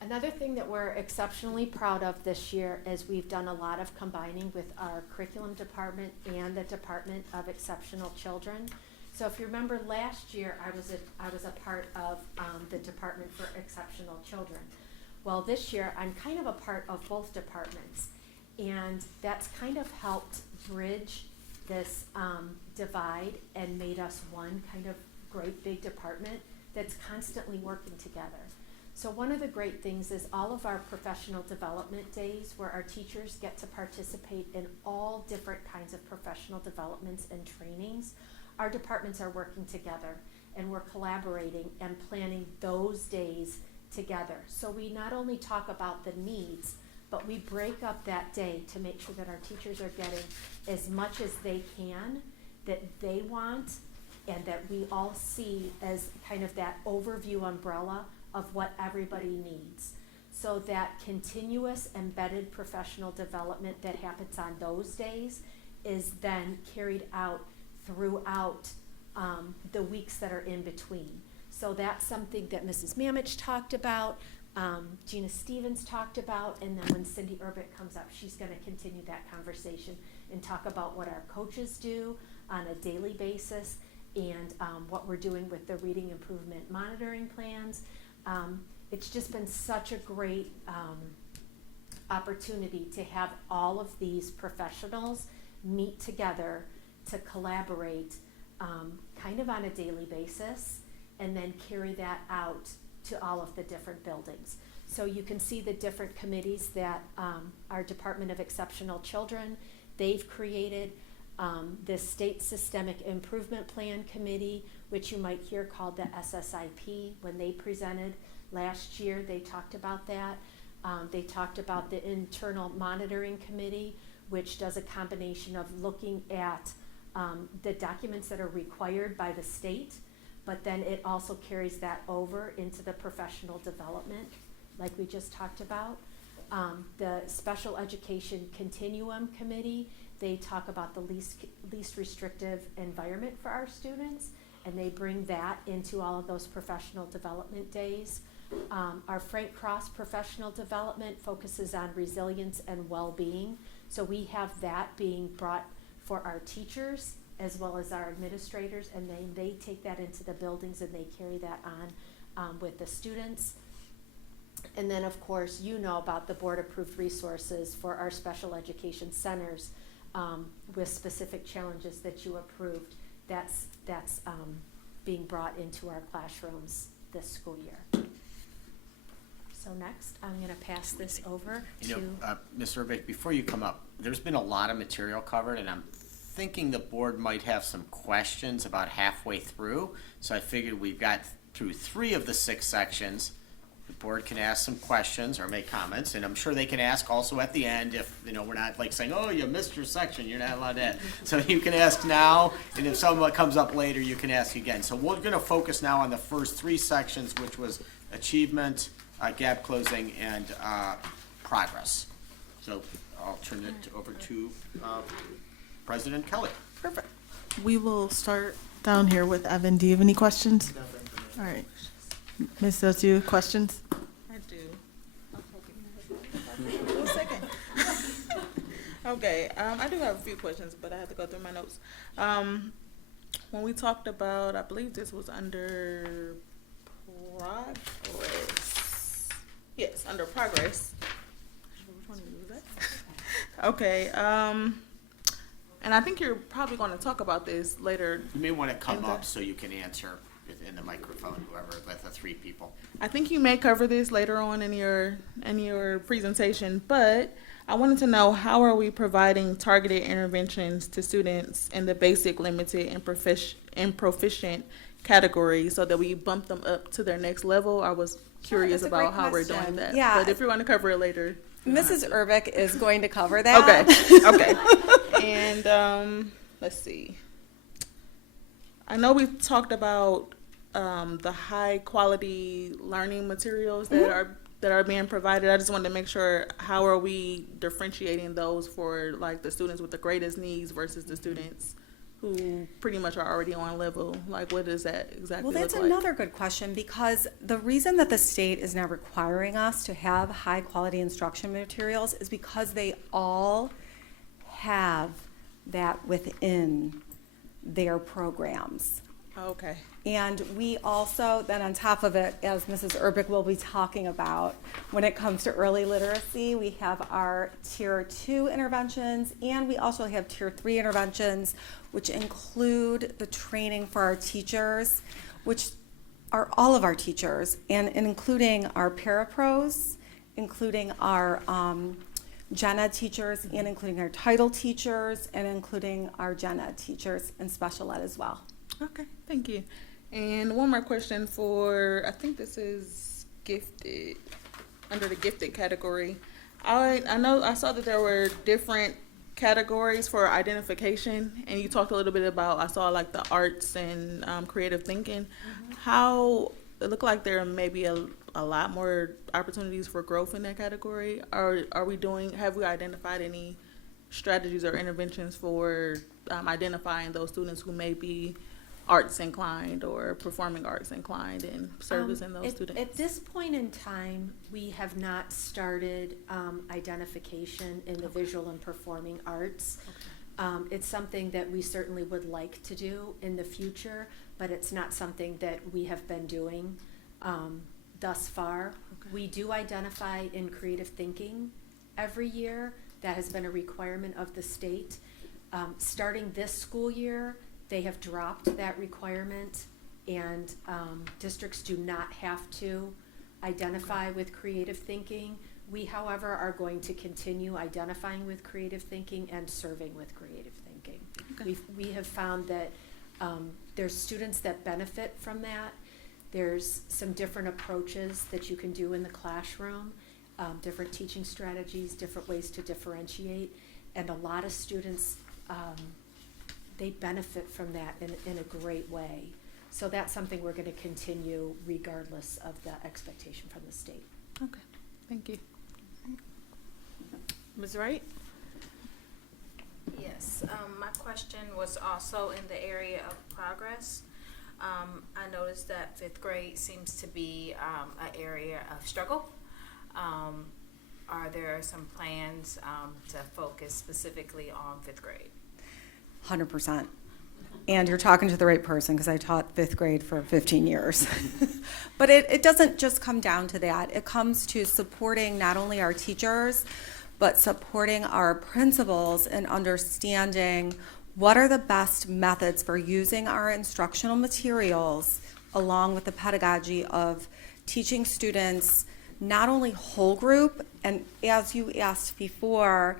Another thing that we're exceptionally proud of this year is we've done a lot of combining with our curriculum department and the Department of Exceptional Children. So if you remember last year, I was a part of the Department for Exceptional Children. Well, this year, I'm kind of a part of both departments, and that's kind of helped bridge this divide and made us one kind of great big department that's constantly working together. So one of the great things is all of our professional development days where our teachers get to participate in all different kinds of professional developments and trainings, our departments are working together and we're collaborating and planning those days together. So we not only talk about the needs, but we break up that day to make sure that our teachers are getting as much as they can that they want and that we all see as kind of that overview umbrella of what everybody needs. So that continuous embedded professional development that happens on those days is then carried out throughout the weeks that are in between. So that's something that Mrs. Mamich talked about, Gina Stevens talked about, and then when Cindy Urbick comes up, she's gonna continue that conversation and talk about what our coaches do on a daily basis and what we're doing with the reading improvement monitoring plans. It's just been such a great opportunity to have all of these professionals meet together to collaborate kind of on a daily basis and then carry that out to all of the different buildings. So you can see the different committees that our Department of Exceptional Children, they've created the State Systemic Improvement Plan Committee, which you might hear called the SSIP. When they presented Last year, they talked about that. They talked about the internal monitoring committee, which does a combination of looking at the documents that are required by the state, but then it also carries that over into the professional development, like we just talked about. The Special Education Continuum Committee, they talk about the least restrictive environment for our students, and they bring that into all of those professional development days. Our Frank Cross Professional Development focuses on resilience and well-being, so we have that being brought for our teachers as well as our administrators, and then they take that into the buildings and they carry that on with the students. And then, of course, you know about the board-approved resources for our special education centers with specific challenges that you approved. That's being brought into our classrooms this school year. So next, I'm going to pass this over to... Ms. Urbick, before you come up, there's been a lot of material covered, and I'm thinking the board might have some questions about halfway through. So I figured we've got through 3 of the 6 sections. The board can ask some questions or make comments, and I'm sure they can ask also at the end if, we're not like saying, oh, you missed your section, you're not allowed to. So you can ask now, and if someone comes up later, you can ask again. So we're going to focus now on the first 3 sections, which was achievement, gap closing, and progress. So I'll turn it over to President Kelly. Perfect. We will start down here with Evan. Do you have any questions? All right. Ms. Sotu, questions? I do. One second. Okay, I do have a few questions, but I have to go through my notes. When we talked about, I believe this was under progress. Yes, under progress. Which one was that? Okay, and I think you're probably going to talk about this later. You may want to come Okay. up so you can answer in the microphone, whoever, with the 3 people. I think you may cover this later on in your presentation, but I wanted to know, how are we providing targeted interventions to students in the basic, limited, and proficient categories so that we bump them up to their next level? I was curious that's a about great how we're question. doing that. Yeah. But if you're going to cover it later. you don't have Mrs. to. Urbick is going to cover that. Okay, okay. And let's see. I know we've talked about the high quality learning materials that are being provided. I just wanted to make sure, how are we differentiating those for like the students with the greatest needs versus the students who pretty much are already on level? Like, what does that exactly Well, that's look like? another good question, because the reason that the state is now requiring us to have high quality instruction materials is because they all have that within their programs. Okay. And we also, then on top of it, as Mrs. Urbick will be talking about, when it comes to early literacy, we have our Tier 2 interventions, and we also have Tier 3 interventions, which include the training for our teachers, which are all of our teachers, and including our parapros, including our gen ed teachers, and including our title teachers, and including our gen ed teachers and special ed as well. Okay, thank you. And one more question for, I think this is gifted, under the gifted category. I know, I saw that there were different categories for identification, and you talked a little bit about, I saw like the arts and creative thinking. How, it looked like there may be a lot more opportunities for growth in that category. Have we identified any strategies or interventions for identifying those students who may be arts inclined or performing arts inclined and servicing those students? At this point in time, we have not started identification in the visual and performing arts. It's something that we certainly would like to do in the future, but it's not something that we have been doing thus far. Okay. We do identify in creative thinking every year. That has been a requirement of the state. Starting this school year, they have dropped that requirement, and districts do not have to identify with creative thinking. We, however, are going to continue identifying with creative thinking and serving with creative thinking. Okay. We have found that there's students that benefit from that. There's some different approaches that you can do in the classroom, different teaching strategies, different ways to differentiate, and a lot of students, they benefit from that in a great way. So that's something we're gonna continue regardless of the expectation from the state. Okay, thank you. Ms. Wright? Yes, my question was also in the area of progress. I noticed that fifth grade seems to be an area of struggle. Are there some plans to focus specifically on fifth grade? 100%. And you're talking to the right person, because I taught fifth grade for 15 years. But it doesn't just come down to that. It comes to supporting not only our teachers, but supporting our principals and understanding what are the best methods for using our instructional materials along with the pedagogy of teaching students not only whole group, and as you asked before,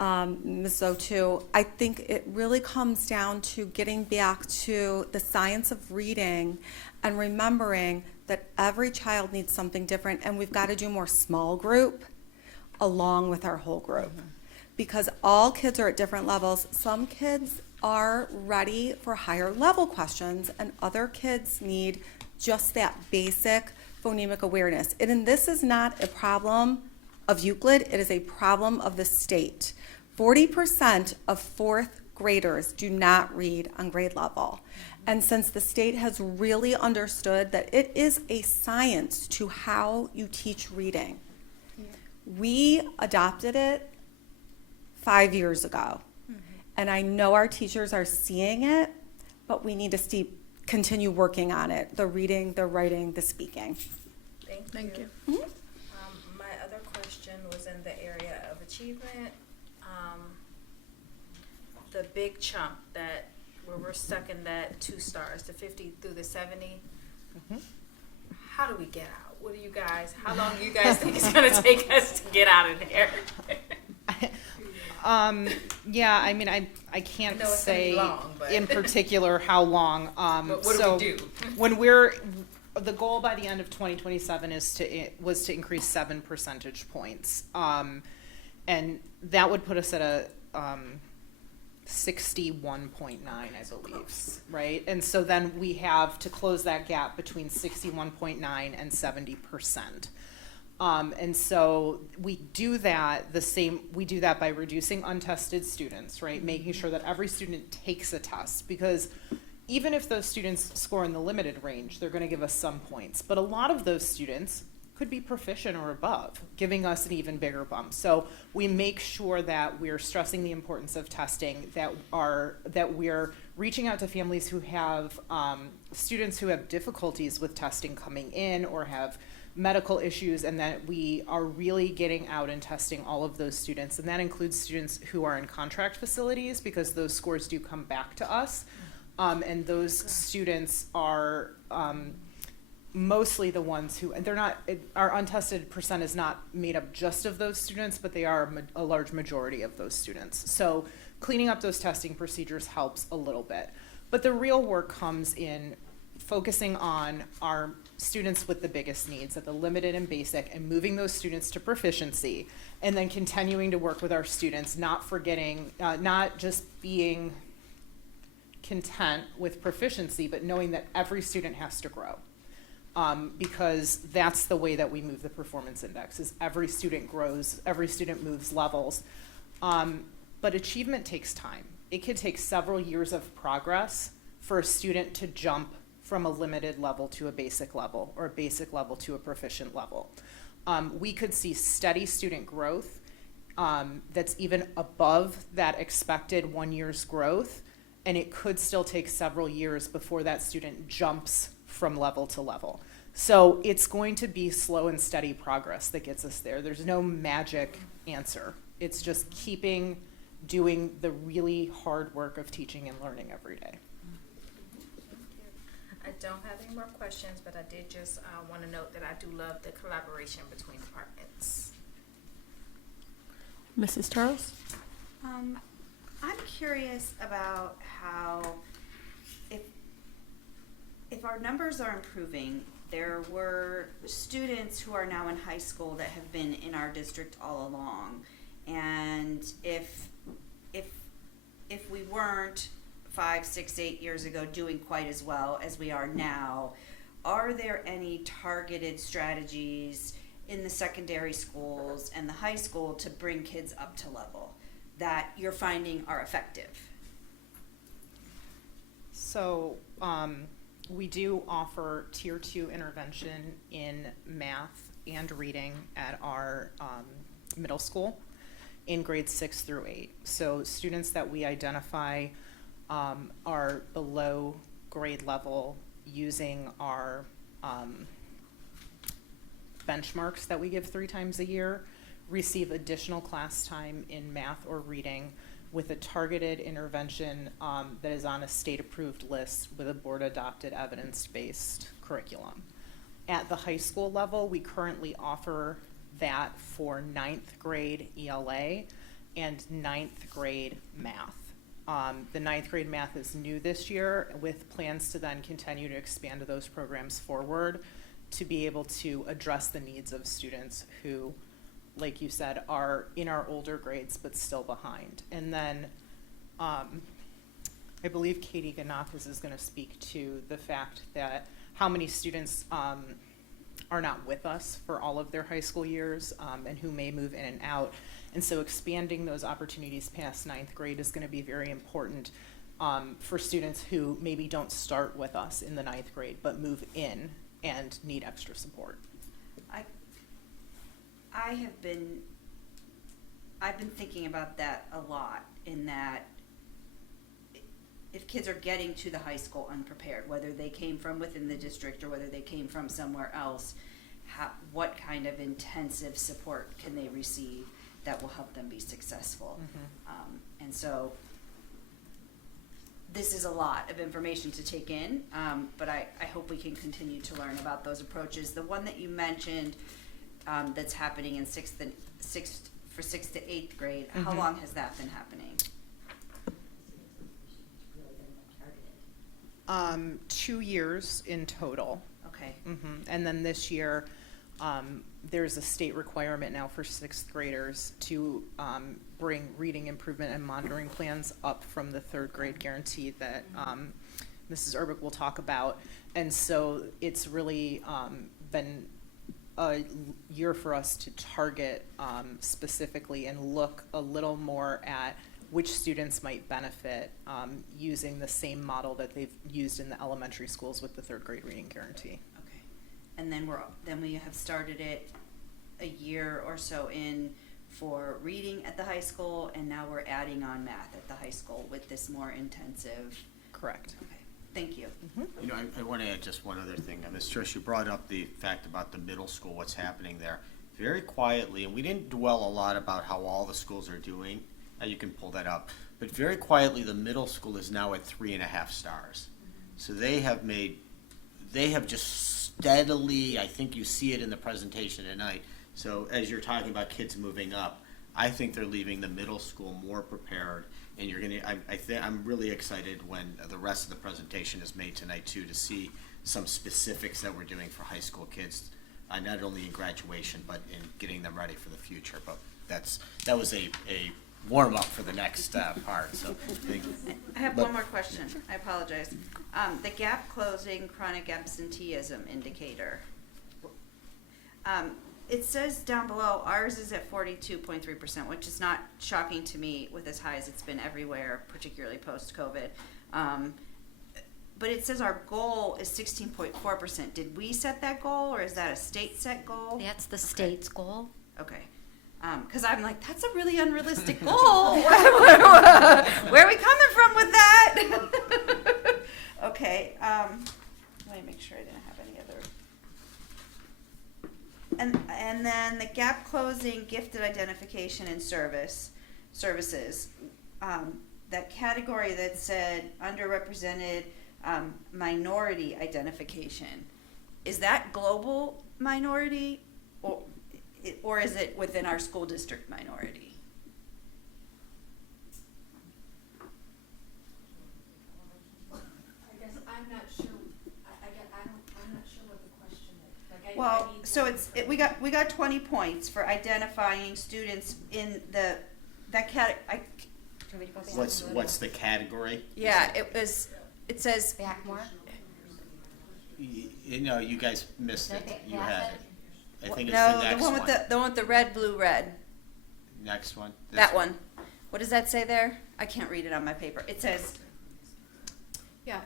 Ms. Zotu, I think it really comes down to getting back to the science of reading and remembering that every child needs something different, and we've got to do more small group along with our whole group. Because all kids are at different levels. Some kids are ready for higher level questions, and other kids need just that basic phonemic awareness. And this is not a problem of Euclid, it is a problem of the state. 40% of fourth graders do not read on grade level. And since the state has really understood that it is a science to how you teach reading, we adopted it 5 years ago. And I know our teachers are seeing it, but we need to continue working on it, the reading, the writing, the speaking. Thank you. My other question was in the area of achievement. The big chunk that where we're stuck in that 2 stars, the 50 through the 70. How do we get out? What do you guys? How long do you guys think it's going to take us to get out of there? Yeah, I mean, I can't I know it's gonna be say long, but- in particular how long. But what so do we do? When the goal by the end of 2027 was to increase 7 percentage points, and that would put us at a 61.9, I believe, right? And so then we have to close that gap between 61.9 and 70%. And so we do that by reducing untested students, right? Making sure that every student takes a test, because even if those students score in the limited range, they're going to give us some points. But a lot of those students could be proficient or above, giving us an even bigger bump. So we make sure that we're stressing the importance of testing, that we're reaching out to families who have students who have difficulties with testing coming in or have medical issues, and that we are really getting out and testing all of those students. And that includes students who are in contract facilities, because those scores do come back to us. And those students are mostly the ones who, and our untested percent is not made up just of those students, but they are a large majority of those students. So cleaning up those testing procedures helps a little bit. But the real work comes in focusing on our students with the biggest needs at the limited and basic, and moving those students to proficiency, and then continuing to work with our students, not forgetting, not just being content with proficiency, but knowing that every student has to grow. Because that's the way that we move the performance index, is every student grows, every student moves levels. But achievement takes time. It could take several years of progress for a student to jump from a limited level to a basic level, or a basic level to a proficient level. We could see steady student growth that's even above that expected 1 year's growth, and it could still take several years before that student jumps from level to level. So it's going to be slow and steady progress that gets us there. There's no magic answer. It's just keeping doing the really hard work of teaching and learning every day. I don't have any more questions, but I did just want to note that I do love the collaboration between departments. Mrs. Charles? I'm curious about how, if our numbers are improving, there were students who are now in high school that have been in our district all along. And if we weren't 5, 6, 8 years ago doing quite as well as we are now, are there any targeted strategies in the secondary schools and the high school to bring kids up to level that you're finding are effective? So, we do offer tier 2 intervention in math and reading at our middle school in grades 6 through 8. So students that we identify are below grade level using our benchmarks that we give 3 times a year, receive additional class time in math or reading with a targeted intervention that is on a state-approved list with a board-adopted evidence-based curriculum. At the high school level, we currently offer that for 9th grade ELA and 9th grade math. The 9th grade math is new this year with plans to then continue to expand those programs forward to be able to address the needs of students who, like you said, are in our older grades but still behind. And then I believe Katie Ganopoulos is going to speak to the fact that how many students are not with us for all of their high school years and who may move in and out. And so expanding those opportunities past 9th grade is going to be very important for students who maybe don't start with us in the 9th grade but move in and need extra support. I've been thinking about that a lot, in that if kids are getting to the high school unprepared, whether they came from within the district or whether they came from somewhere else, what kind of intensive support can they receive that will help them be successful? And so this is a lot of information to take in, but I hope we can continue to learn about those approaches. The one that you mentioned that's happening in 6th to 8th grade, how long has that been happening? 2 years in total. Okay. And then this year, there's a state requirement now for 6th graders to bring reading improvement and monitoring plans up from the 3rd grade guarantee that Mrs. Urbick will talk about. And so it's really been a year for us to target specifically and look a little more at which students might benefit using the same model that they've used in the elementary schools with the 3rd grade reading guarantee. Okay. And then we have started it a year or so in for reading at the high school, and now we're adding on math at the high school with this more intensive. Correct. Okay. Thank you. You know, I want to add just one other thing. Ms. Trish, you brought up the fact about the middle school, what's happening there. Very quietly, and we didn't dwell a lot about how all the schools are doing. You can pull that up. But very quietly, the middle school is now at 3.5 stars. So they have just steadily, I think you see it in the presentation tonight. So as you're talking about kids moving up, I think they're leaving the middle school more prepared. And you're gonna, I'm really excited when the rest of the presentation is made tonight too, to see some specifics that we're doing for high school kids, not only in graduation but in getting them ready for the future. But that was a warm up for the next part. So I have one more question. I apologize. The gap closing chronic absenteeism indicator. It says down below, ours is at 42.3%, which is not shocking to me with as high as it's been everywhere, particularly post-COVID. But it says our goal is 16.4%. Did we set that goal, or is that a state set goal? That's the state's goal. Okay. Because I'm like, that's a really unrealistic goal. Where are we coming from with that? Okay. Let me make sure I didn't have any other. And then the gap closing, gifted identification and services. That category that said underrepresented minority identification. Is that global minority, or is it within our school district minority? I guess I'm not sure. I well, so we got 20 points for identifying students in that What's the category? Yeah, it says, Back more? You know, you guys missed it. You had it. I think it's no, the next the one one. with the one with the red, blue, red. Next one. This That one. What does that say there? I can't read it on my paper. It says, Yeah,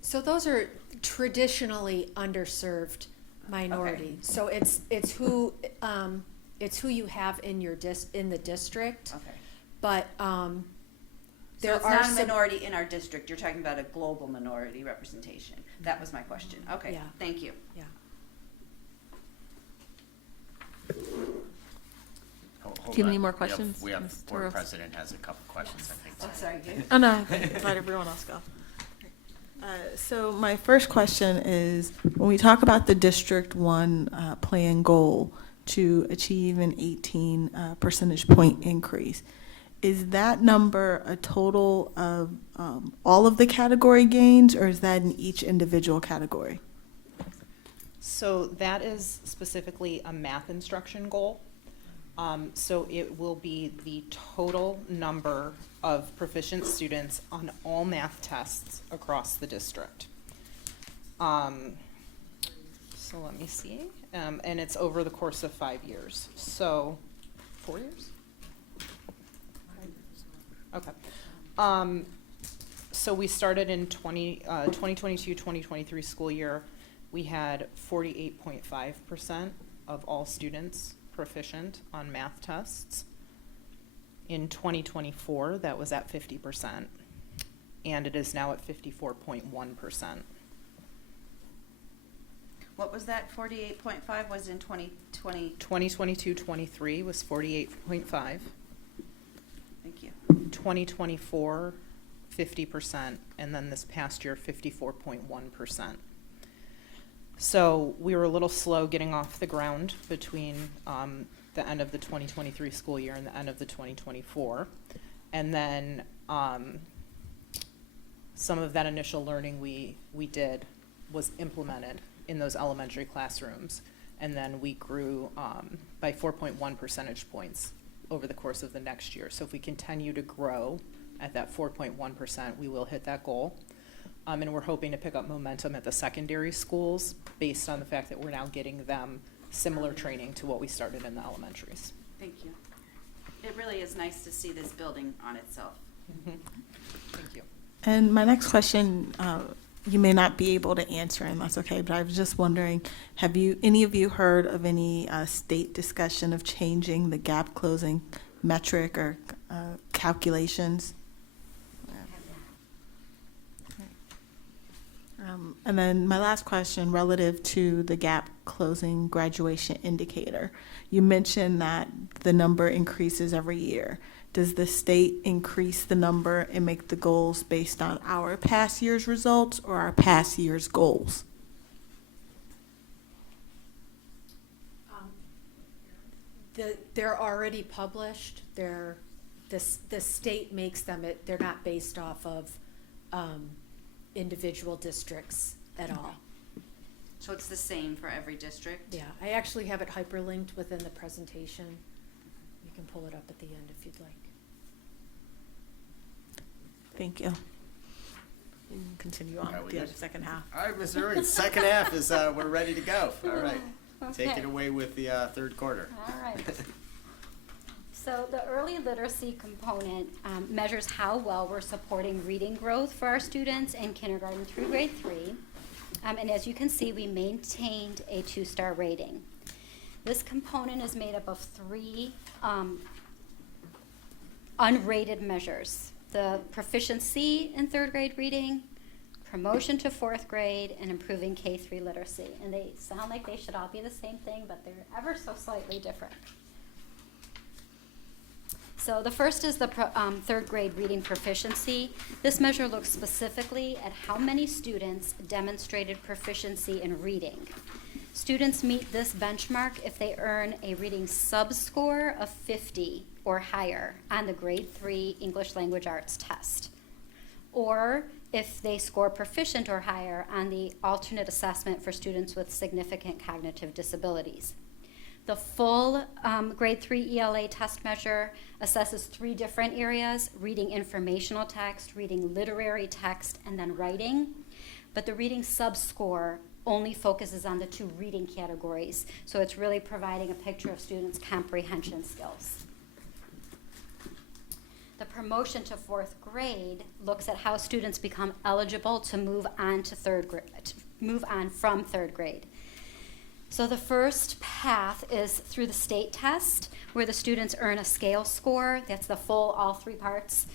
so those are traditionally underserved minority. So it's who you have in your in the district, okay. but, So there it's are not a some. minority in our district. You're talking about a global minority representation. That was my question. Okay, Yeah. thank you. Yeah. Hold Do you have on. any more We have- questions, We have, Ms. board Toros? president has a couple questions, I think. Oh, sorry. Oh, no, let everyone else go. So my first question is, when we talk about the District 1 plan goal to achieve an 18 percentage point increase, is that number a total of all of the category gains, or is that in each individual category? So that is specifically a math instruction goal. So it will be the total number of proficient students on all math tests across the district. So let me see, and it's over the course of 5 years. So, 4 years? Okay. So we started in 2022-2023 school year. We had 48.5% of all students proficient on math tests. In 2024, that was at 50%, and it is now at 54.1%. What was that? 48.5 was in 2020. 2022-23 was 48.5. Thank you. 2024, 50%, and then this past year, 54.1%. So we were a little slow getting off the ground between the end of the 2023 school year and the end of the 2024. And then some of that initial learning we did was implemented in those elementary classrooms. And then we grew by 4.1 percentage points over the course of the next year. So if we continue to grow at that 4.1%, we will hit that goal. And we're hoping to pick up momentum at the secondary schools based on the fact that we're now getting them similar training to what we started in the elementaries. Thank you. It really is nice to see this building on itself. Thank you. And my next question, you may not be able to answer, and that's okay, but I was just wondering, have any of you heard of any state discussion of changing the gap closing metric or calculations? And then my last question relative to the gap closing graduation indicator. You mentioned that the number increases every year. Does the state increase the number and make the goals based on our past year's results or our past year's goals? They're already published. The state makes them. They're not based off of individual districts at all. So it's the same for every district? Yeah, I actually have it hyperlinked within the presentation. You can pull it up at the end if you'd like. Thank you. We can continue on Are we with the good? other second half. All right, Ms. Irwin, second half is, we're ready to go. All right. Take it away with the third quarter. All right. So the early literacy component measures how well we're supporting reading growth for our students in kindergarten through grade 3. And as you can see, we maintained a 2-star rating. This component is made up of 3 unrated measures: the proficiency in 3rd grade reading, promotion to 4th grade, and improving K-3 literacy. And they sound like they should all be the same thing, but they're ever so slightly different. So the first is the 3rd grade reading proficiency. This measure looks specifically at how many students demonstrated proficiency in reading. Students meet this benchmark if they earn a reading subscore of 50 or higher on the grade 3 English Language Arts test. Or if they score proficient or higher on the alternate assessment for students with significant cognitive disabilities. The full grade 3 ELA test measure assesses 3 different areas: reading informational text, reading literary text, and then writing. But the reading subscore only focuses on the 2 reading categories, so it's really providing a picture of students' comprehension skills. The promotion to 4th grade looks at how students become eligible to move on to from 3rd grade. So the first path is through the state test, where the students earn a scale score. That's the full, all 3 parts,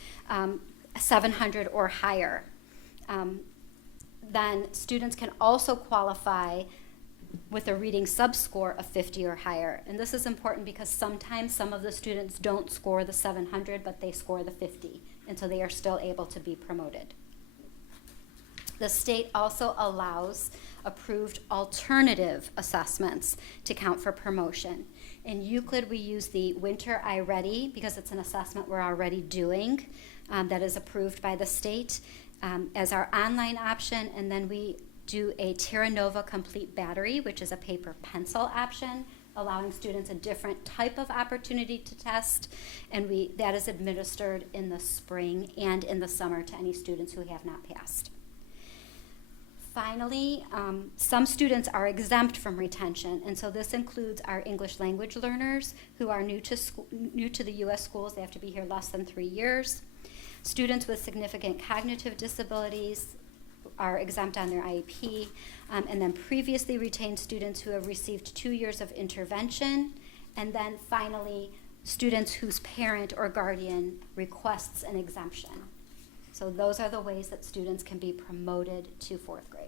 700 or higher. Then students can also qualify with a reading subscore of 50 or higher. And this is important because sometimes some of the students don't score the 700, but they score the 50, and so they are still able to be promoted. The state also allows approved alternative assessments to count for promotion. In Euclid, we use the Winter iReady because it's an assessment we're already doing that is approved by the state as our online option, and then we do a Terra Nova Complete Battery, which is a paper pencil option, allowing students a different type of opportunity to test, and that is administered in the spring and in the summer to any students who have not passed. Finally, some students are exempt from retention, and so this includes our English language learners who are new to the U.S. schools. They have to be here less than 3 years. Students with significant cognitive disabilities are exempt on their IEP, and then previously retained students who have received 2 years of intervention, and then finally, students whose parent or guardian requests an exemption. So those are the ways that students can be promoted to 4th grade.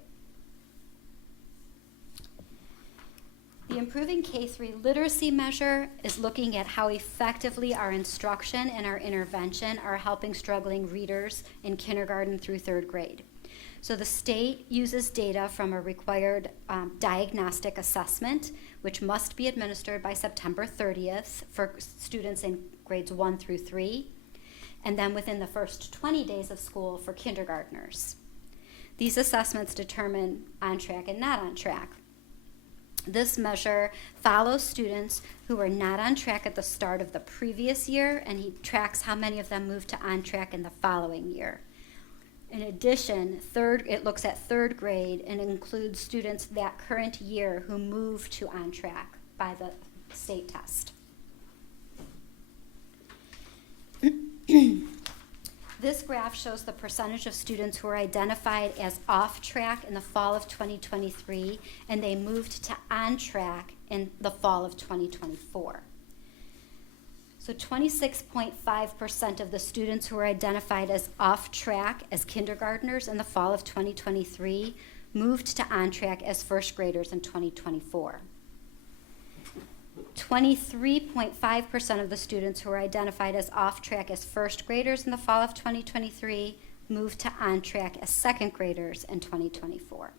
The Improving K-3 Literacy Measure is looking at how effectively our instruction and our intervention are helping struggling readers in kindergarten through 3rd grade. So the state uses data from a required diagnostic assessment, which must be administered by September 30th for students in grades 1 through 3, and then within the first 20 days of school for kindergartners. These assessments determine on track and not on track. This measure follows students who are not on track at the start of the previous year, and he tracks how many of them move to on track in the following year. In addition, it looks at 3rd grade and includes students that current year who move to on track by the state test. This graph shows the percentage of students who are identified as off track in the fall of 2023, and they moved to on track in the fall of 2024. So 26.5% of the students who were identified as off track as kindergartners in the fall of 2023 moved to on track as 1st graders in 2024. 23.5% of the students who were identified as off track as 1st graders in the fall of 2023 moved to on track as 2nd graders in 2024.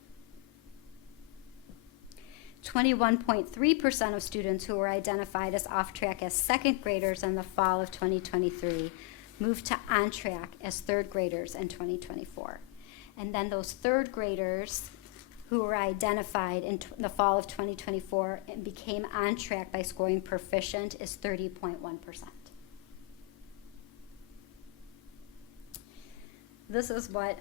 21.3% of students who were identified as off track as 2nd graders in the fall of 2023 moved to on track as 3rd graders in 2024. And then those 3rd graders who were identified in the fall of 2024 and became on track by scoring proficient is 30.1%. This is what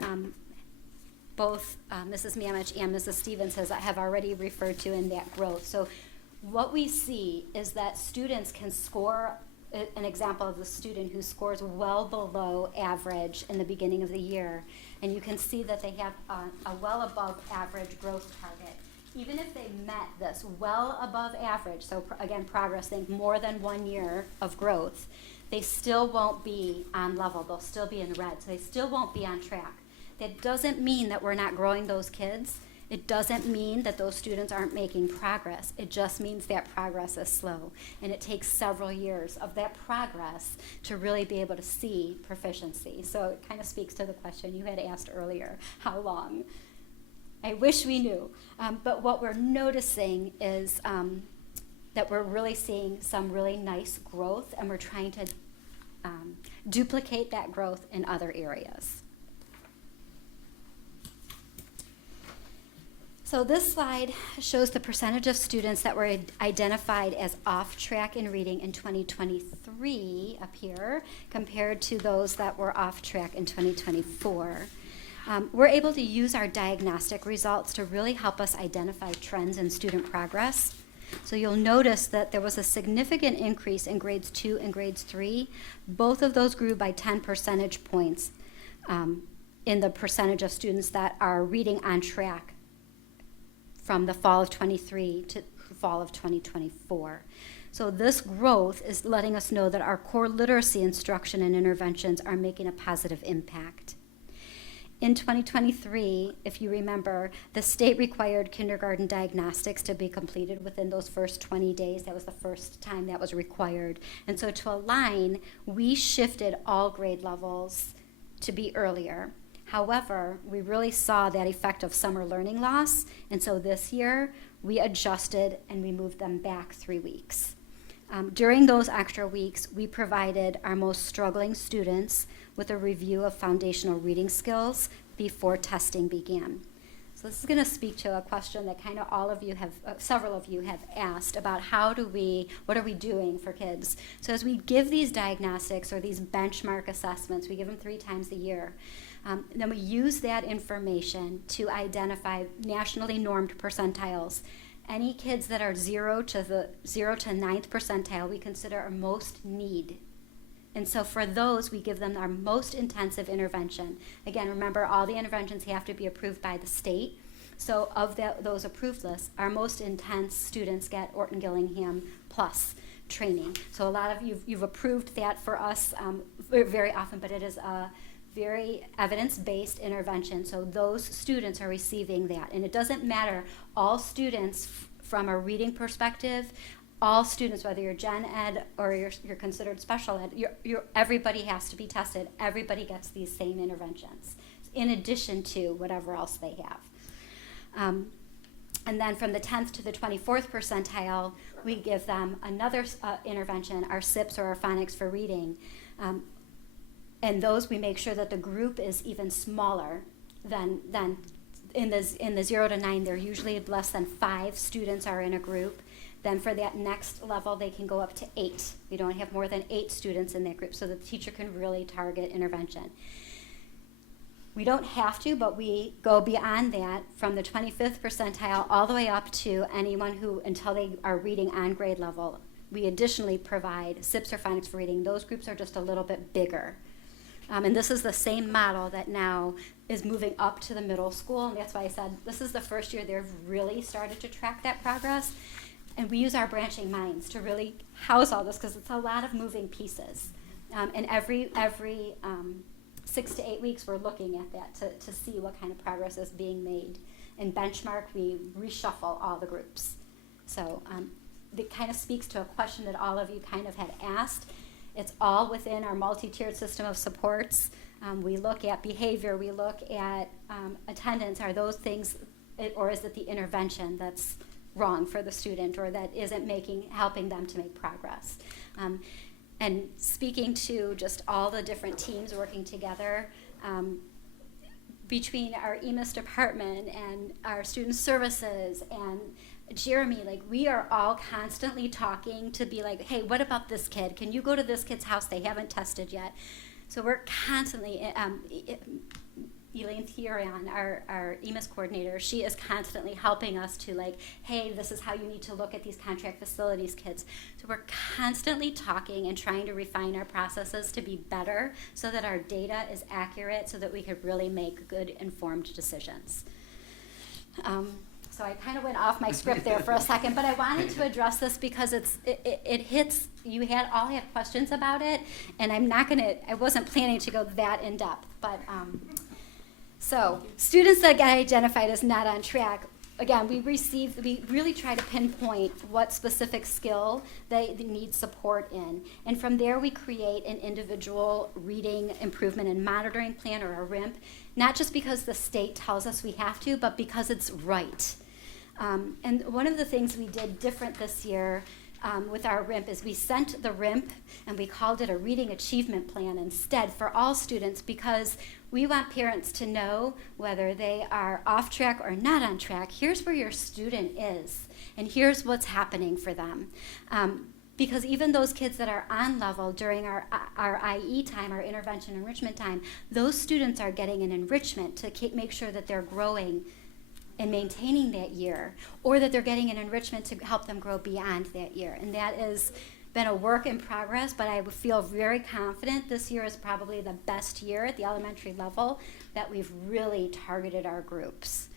both Mrs. Mamich and Mrs. Stevens have already referred to in that growth. So what we see is that students can score, an example of the student who scores well below average in the beginning of the year, and you can see that they have a well above average growth target. Even if they met this well above average, so again, progress, think more than 1 year of growth, they still won't be on level. They'll still be in red, so they still won't be on track. That doesn't mean that we're not growing those kids. It doesn't mean that those students aren't making progress. It just means that progress is slow, and it takes several years of that progress to really be able to see proficiency. So it kind of speaks to the question you had asked earlier, how long? I wish we knew, but what we're noticing is that we're really seeing some really nice growth, and we're trying to duplicate that growth in other areas. So this slide shows the percentage of students that were identified as off track in reading in 2023 up here compared to those that were off track in 2024. We're able to use our diagnostic results to really help us identify trends in student progress. So you'll notice that there was a significant increase in grades 2 and grades 3. Both of those grew by 10 percentage points in the percentage of students that are reading on track from the fall of 23 to the fall of 2024. So this growth is letting us know that our core literacy instruction and interventions are making a positive impact. In 2023, if you remember, the state required kindergarten diagnostics to be completed within those first 20 days. That was the first time that was required. And so to align, we shifted all grade levels to be earlier. However, we really saw that effect of summer learning loss, and so this year we adjusted and we moved them back 3 weeks. During those extra weeks, we provided our most struggling students with a review of foundational reading skills before testing began. So this is going to speak to a question that kind of all of you have, several of you have asked about what are we doing for kids? So as we give these diagnostics or these benchmark assessments, we give them 3 times a year. Then we use that information to identify nationally normed percentiles. Any kids that are 0 to 9th percentile we consider our most need. And so for those, we give them our most intensive intervention. Again, remember, all the interventions have to be approved by the state. So of those approved lists, our most intense students get Orton Gillingham plus training. So a lot of you've approved that for us very often, but it is a very evidence-based intervention. So those students are receiving that. And it doesn't matter, all students from a reading perspective, all students, whether you're gen ed or you're considered special ed, everybody has to be tested. Everybody gets these same interventions, in addition to whatever else they have. And then from the 10th to the 24th percentile, we give them another intervention, our SIPs or our phonics for reading. And those we make sure that the group is even smaller than in the 0 to 9, they're usually less than 5 students are in a group. Then for that next level, they can go up to 8. We don't have more than 8 students in that group, so the teacher can really target intervention. We don't have to, but we go beyond that from the 25th percentile all the way up to anyone who, until they are reading on grade level, we additionally provide SIPs or phonics for reading. Those groups are just a little bit bigger. And this is the same model that now is moving up to the middle school, and that's why I said this is the first year they've really started to track that progress. And we use our branching minds to really house all this because it's a lot of moving pieces. And every 6 to 8 weeks, we're looking at that to see what kind of progress is being made. In benchmark, we reshuffle all the groups. So it kind of speaks to a question that all of you kind of had asked. It's all within our multi-tiered system of supports. We look at behavior, we look at attendance. Are those things, or is it the intervention that's wrong for the student or that isn't helping them to make progress? And speaking to just all the different teams working together, between our EMIS department and our student services and Jeremy, like we are all constantly talking to be like, hey, what about this kid? Can you go to this kid's house? They haven't tested yet. So we're constantly, Elaine Thierion, our EMIS coordinator, she is constantly helping us to like, hey, this is how you need to look at these contract facilities kids. So we're constantly talking and trying to refine our processes to be better so that our data is accurate so that we could really make good informed decisions. So I kind of went off my script there for a second, but I wanted to address this because it hits, you all had questions about it, and I wasn't planning to go that in depth, but so students that get identified as not on track, again, we really try to pinpoint what specific skill they need support in. And from there, we create an individual reading improvement and monitoring plan, or a RIMP, not just because the state tells us we have to, but because it's right. And one of the things we did different this year, with our RIMP is we sent the RIMP and we called it a reading achievement plan instead for all students, because we want parents to know whether they are off track or not on track. Here's where your student is, and here's what's happening for them. Because even those kids that are on level during our IE time, our intervention enrichment time, those students are getting an enrichment to make sure that they're growing and maintaining that year, or that they're getting an enrichment to help them grow beyond that year. And that has been a work in progress, but I feel very confident this year is probably the best year at the elementary level that we've really targeted our groups.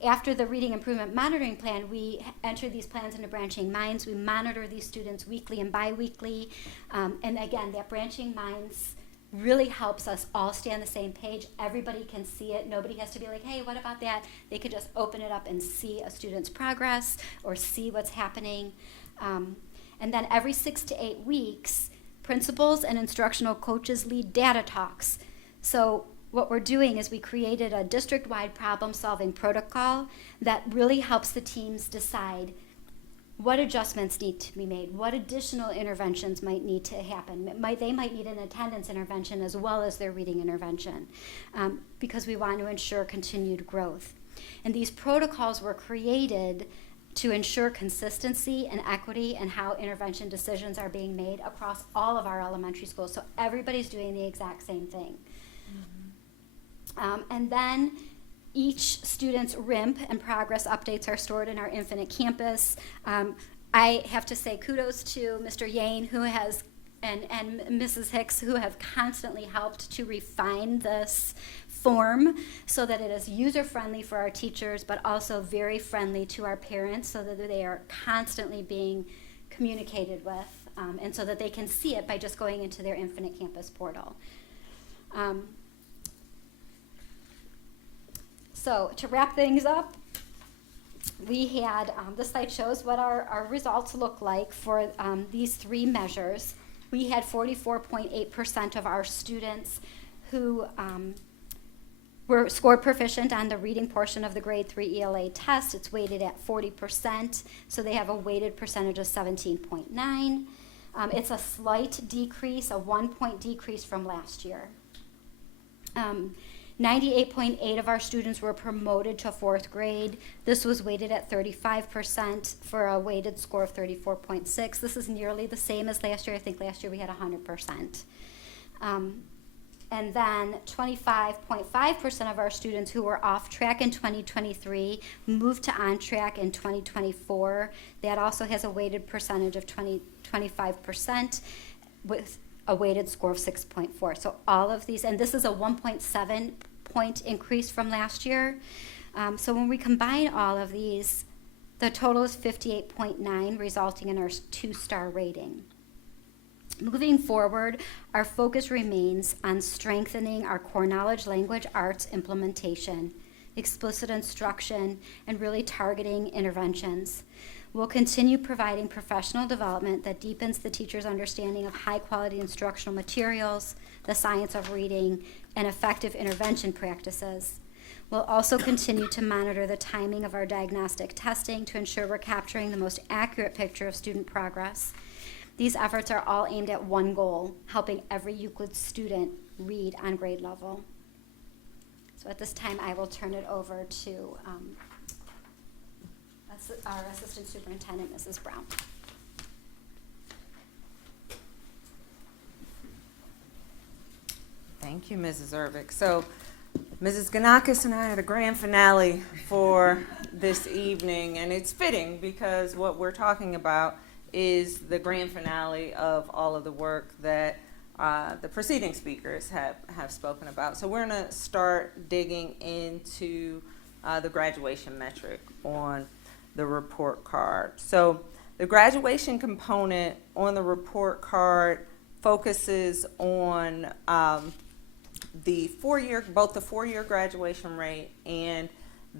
After the Reading Improvement Monitoring Plan, we enter these plans into Branching Minds. We monitor these students weekly and biweekly. And again, that Branching Minds really helps us all stay on the same page. Everybody can see it. Nobody has to be like, hey, what about that? They can just open it up and see a student's progress or see what's happening. And then every 6 to 8 weeks, principals and instructional coaches lead data talks. So what we're doing is we created a district-wide problem-solving protocol that really helps the teams decide what adjustments need to be made, what additional interventions might need to happen. They might need an attendance intervention as well as their reading intervention, because we want to ensure continued growth. And these protocols were created to ensure consistency and equity in how intervention decisions are being made across all of our elementary schools, so everybody's doing the exact same thing. And then each student's RIMP and progress updates are stored in our Infinite Campus. I have to say kudos to Mr. Yane, who has, and Mrs. Hicks, who have constantly helped to refine this form so that it is user-friendly for our teachers, but also very friendly to our parents, so that they are constantly being communicated with, and so that they can see it by just going into their Infinite Campus portal. So to wrap things up, we had, this slide shows what our results look like for these 3 measures. We had 44.8% of our students who were scored proficient on the reading portion of the grade 3 ELA test. It's weighted at 40%, so they have a weighted percentage of 17.9. It's a slight decrease, a 1-point decrease from last year. 98.8 of our students were promoted to 4th grade. This was weighted at 35% for a weighted score of 34.6. This is nearly the same as last year. I think last year we had 100%. And then 25.5% of our students who were off track in 2023 moved to on track in 2024. That also has a weighted percentage of 25% with a weighted score of 6.4. So all of these, and this is a 1.7 point increase from last year. So when we combine all of these, the total is 58.9, resulting in our 2-star rating. Moving forward, our focus remains on strengthening our core knowledge, language, arts implementation, explicit instruction, and really targeting interventions. We'll continue providing professional development that deepens the teacher's understanding of high-quality instructional materials, the science of reading, and effective intervention practices. We'll also continue to monitor the timing of our diagnostic testing to ensure we're capturing the most accurate picture of student progress. These efforts are all aimed at one goal, helping every Euclid student read on grade level. So at this time, I will turn it over to our Assistant Superintendent, Mrs. Brown. Thank you, Mrs. Ervik. So, Mrs. Ganakis and I had a grand finale for this evening, and it's fitting because what we're talking about is the grand finale of all of the work that the preceding speakers have spoken about. So we're going to start digging into the graduation metric on the report card. So the graduation component on the report card focuses on both the 4-year graduation rate and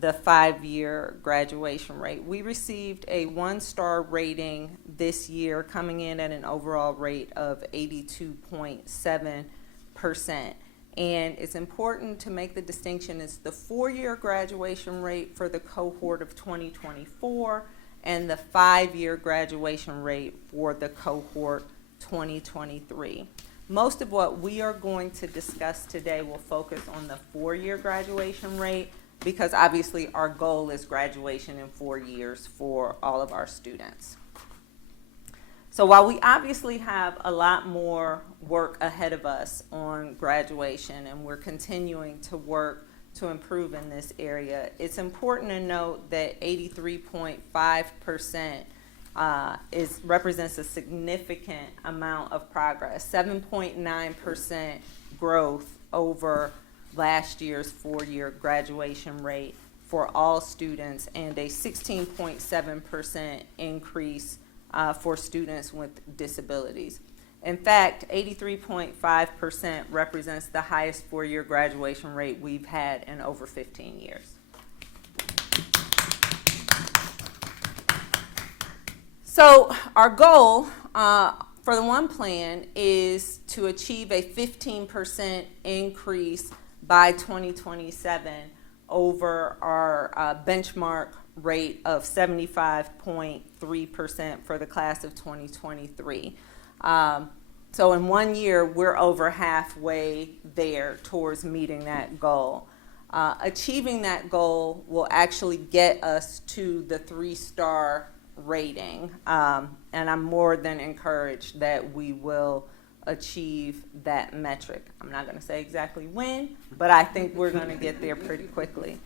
the 5-year graduation rate. We received a 1-star rating this year, coming in at an overall rate of 82.7%. And it's important to make the distinction, it's the 4-year graduation rate for the cohort of 2024 and the 5-year graduation rate for the cohort 2023. Most of what we are going to discuss today will focus on the 4-year graduation rate, because obviously our goal is graduation in 4 years for all of our students. So while we obviously have a lot more work ahead of us on graduation, and we're continuing to work to improve in this area, it's important to note that 83.5% represents a significant amount of progress, 7.9% growth over last year's 4-year graduation rate for all students, and a 16.7% increase for students with disabilities. In fact, 83.5% represents the highest 4-year graduation rate we've had in over 15 years. So our goal for the One Plan is to achieve a 15% increase by 2027 over our benchmark rate of 75.3% for the class of 2023. So in 1 year, we're over halfway there towards meeting that goal. Achieving that goal will actually get us to the 3-star rating, and I'm more than encouraged that we will achieve that metric. I'm not going to say exactly when, but I think we're going to get there pretty quickly.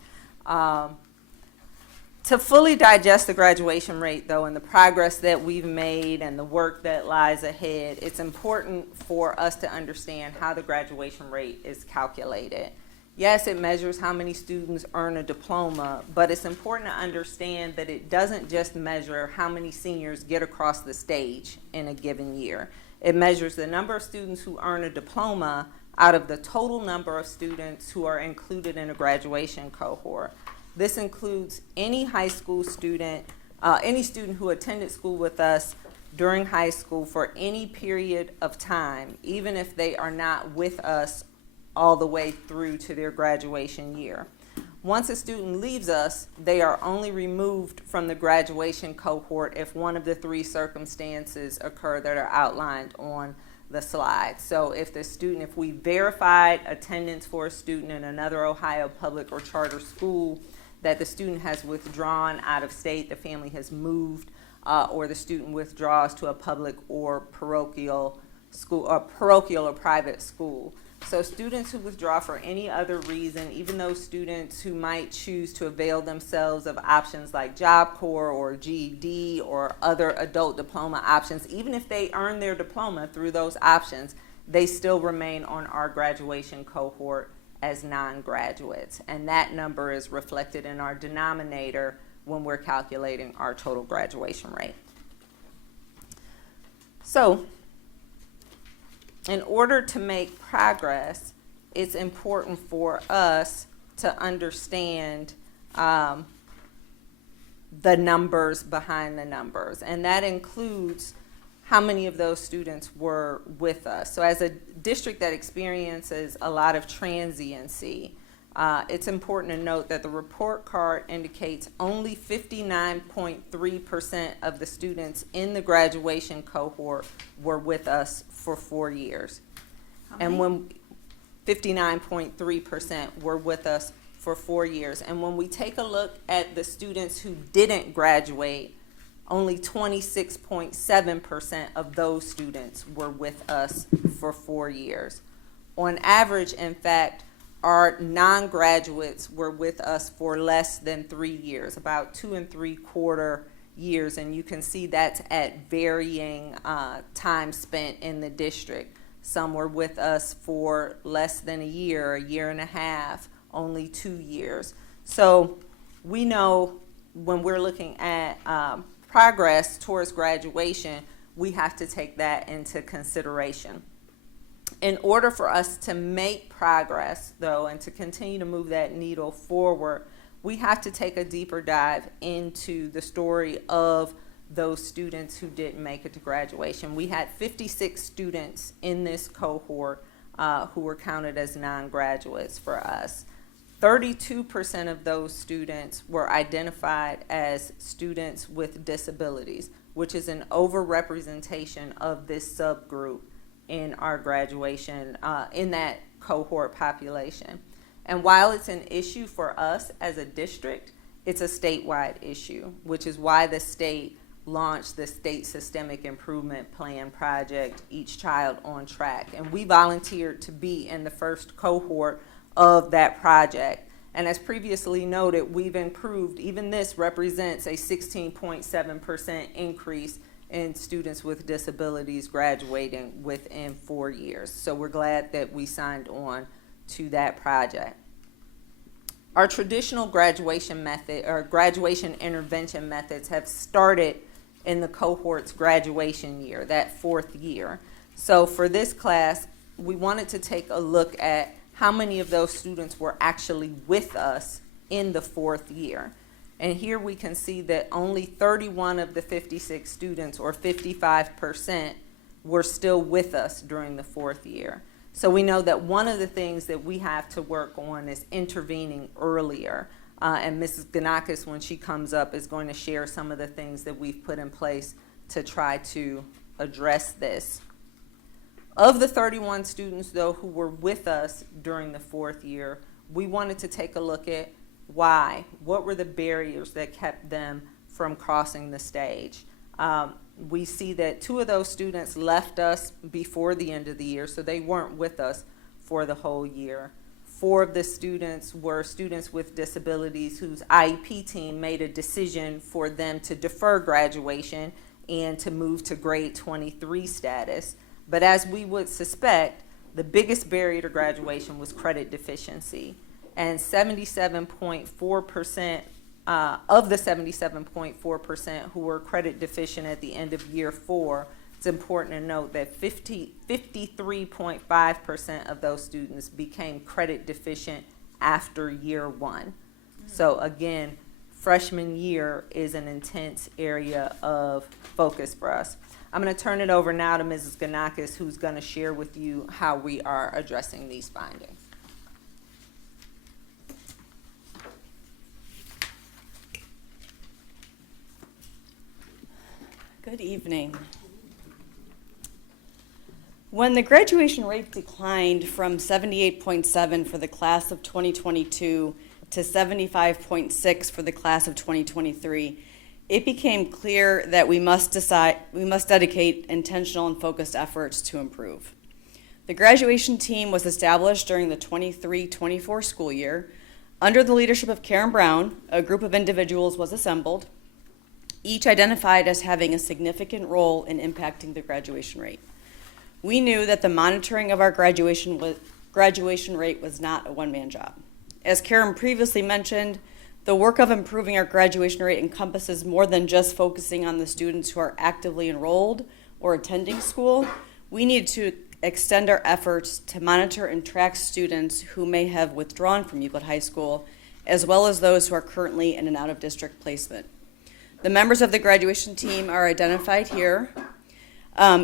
To fully digest the graduation rate, though, and the progress that we've made and the work that lies ahead, it's important for us to understand how the graduation rate is calculated. Yes, it measures how many students earn a diploma, but it's important to understand that it doesn't just measure how many seniors get across the stage in a given year. It measures the number of students who earn a diploma out of the total number of students who are included in a graduation cohort. This includes any high school student, any student who attended school with us during high school for any period of time, even if they are not with us all the way through to their graduation year. Once a student leaves us, they are only removed from the graduation cohort if one of the 3 circumstances occur that are outlined on the slide. So if we verified attendance for a student in another Ohio public or charter school, that the student has withdrawn out of state, the family has moved, or the student withdraws to a public or parochial school, or parochial or private school. So students who withdraw for any other reason, even those students who might choose to avail themselves of options like Job Corps or GED or other adult diploma options, even if they earn their diploma through those options, they still remain on our graduation cohort as non-graduates. And that number is reflected in our denominator when we're calculating our total graduation rate. So, in order to make progress, it's important for us to understand the numbers behind the numbers, and that includes how many of those students were with us. So as a district that experiences a lot of transiency, it's important to note that the report card indicates only 59.3% of the students in the graduation cohort were with us for 4 years. And when 59.3% were with us for 4 years. And when we take a look at the students who didn't graduate, only 26.7% of those students were with us for 4 years. On average, in fact, our non-graduates were with us for less than 3 years, about 2 3/4 years, and you can see that's at varying time spent in the district. Some were with us for less than a year and a half, only 2 years. So we know when we're looking at progress towards graduation, we have to take that into consideration. In order for us to make progress, though, and to continue to move that needle forward, we have to take a deeper dive into the story of those students who didn't make it to graduation. We had 56 students in this cohort who were counted as non-graduates for us. 32% of those students were identified as students with disabilities, which is an overrepresentation of this subgroup in our graduation, in that cohort population. And while it's an issue for us as a district, it's a statewide issue, which is why the state launched the State Systemic Improvement Plan project, Each Child on Track. And we volunteered to be in the first cohort of that project. And as previously noted, we've improved, even this represents a 16.7% increase in students with disabilities graduating within 4 years. So we're glad that we signed on to that project. Our traditional graduation method or graduation intervention methods have started in the cohort's graduation year, that 4th year. So for this class, we wanted to take a look at how many of those students were actually with us in the 4th year. And here we can see that only 31 of the 56 students, or 55%, were still with us during the 4th year. So we know that one of the things that we have to work on is intervening earlier. And Mrs. Ganakis, when she comes up, is going to share some of the things that we've put in place to try to address this. Of the 31 students, though, who were with us during the 4th year, we wanted to take a look at why. What were the barriers that kept them from crossing the stage? We see that 2 of those students left us before the end of the year, so they weren't with us for the whole year. 4 of the students were students with disabilities whose IEP team made a decision for them to defer graduation and to move to grade 23 status. But as we would suspect, the biggest barrier to graduation was credit deficiency. And 77.4% of the 77.4% who were credit deficient at the end of year 4, it's important to note that 53.5% of those students became credit deficient after year 1. So again, freshman year is an intense area of focus for us. I'm going to turn it over now to Mrs. Ganakis, who's going to share with you how we are addressing these findings. Good evening. When the graduation rate declined from 78.7 for the class of 2022 to 75.6 for the class of 2023, it became clear that we must dedicate intentional and focused efforts to improve. The graduation team was established during the 23-24 school year. Under the leadership of Karen Brown, a group of individuals was assembled, each identified as having a significant role in impacting the graduation rate. We knew that the monitoring of our graduation rate was not a one-man job. As Karen previously mentioned, the work of improving our graduation rate encompasses more than just focusing on the students who are actively enrolled or attending school. We need to extend our efforts to monitor and track students who may have withdrawn from Euclid High School, as well as those who are currently in an out-of-district placement. The members of the graduation team are identified here.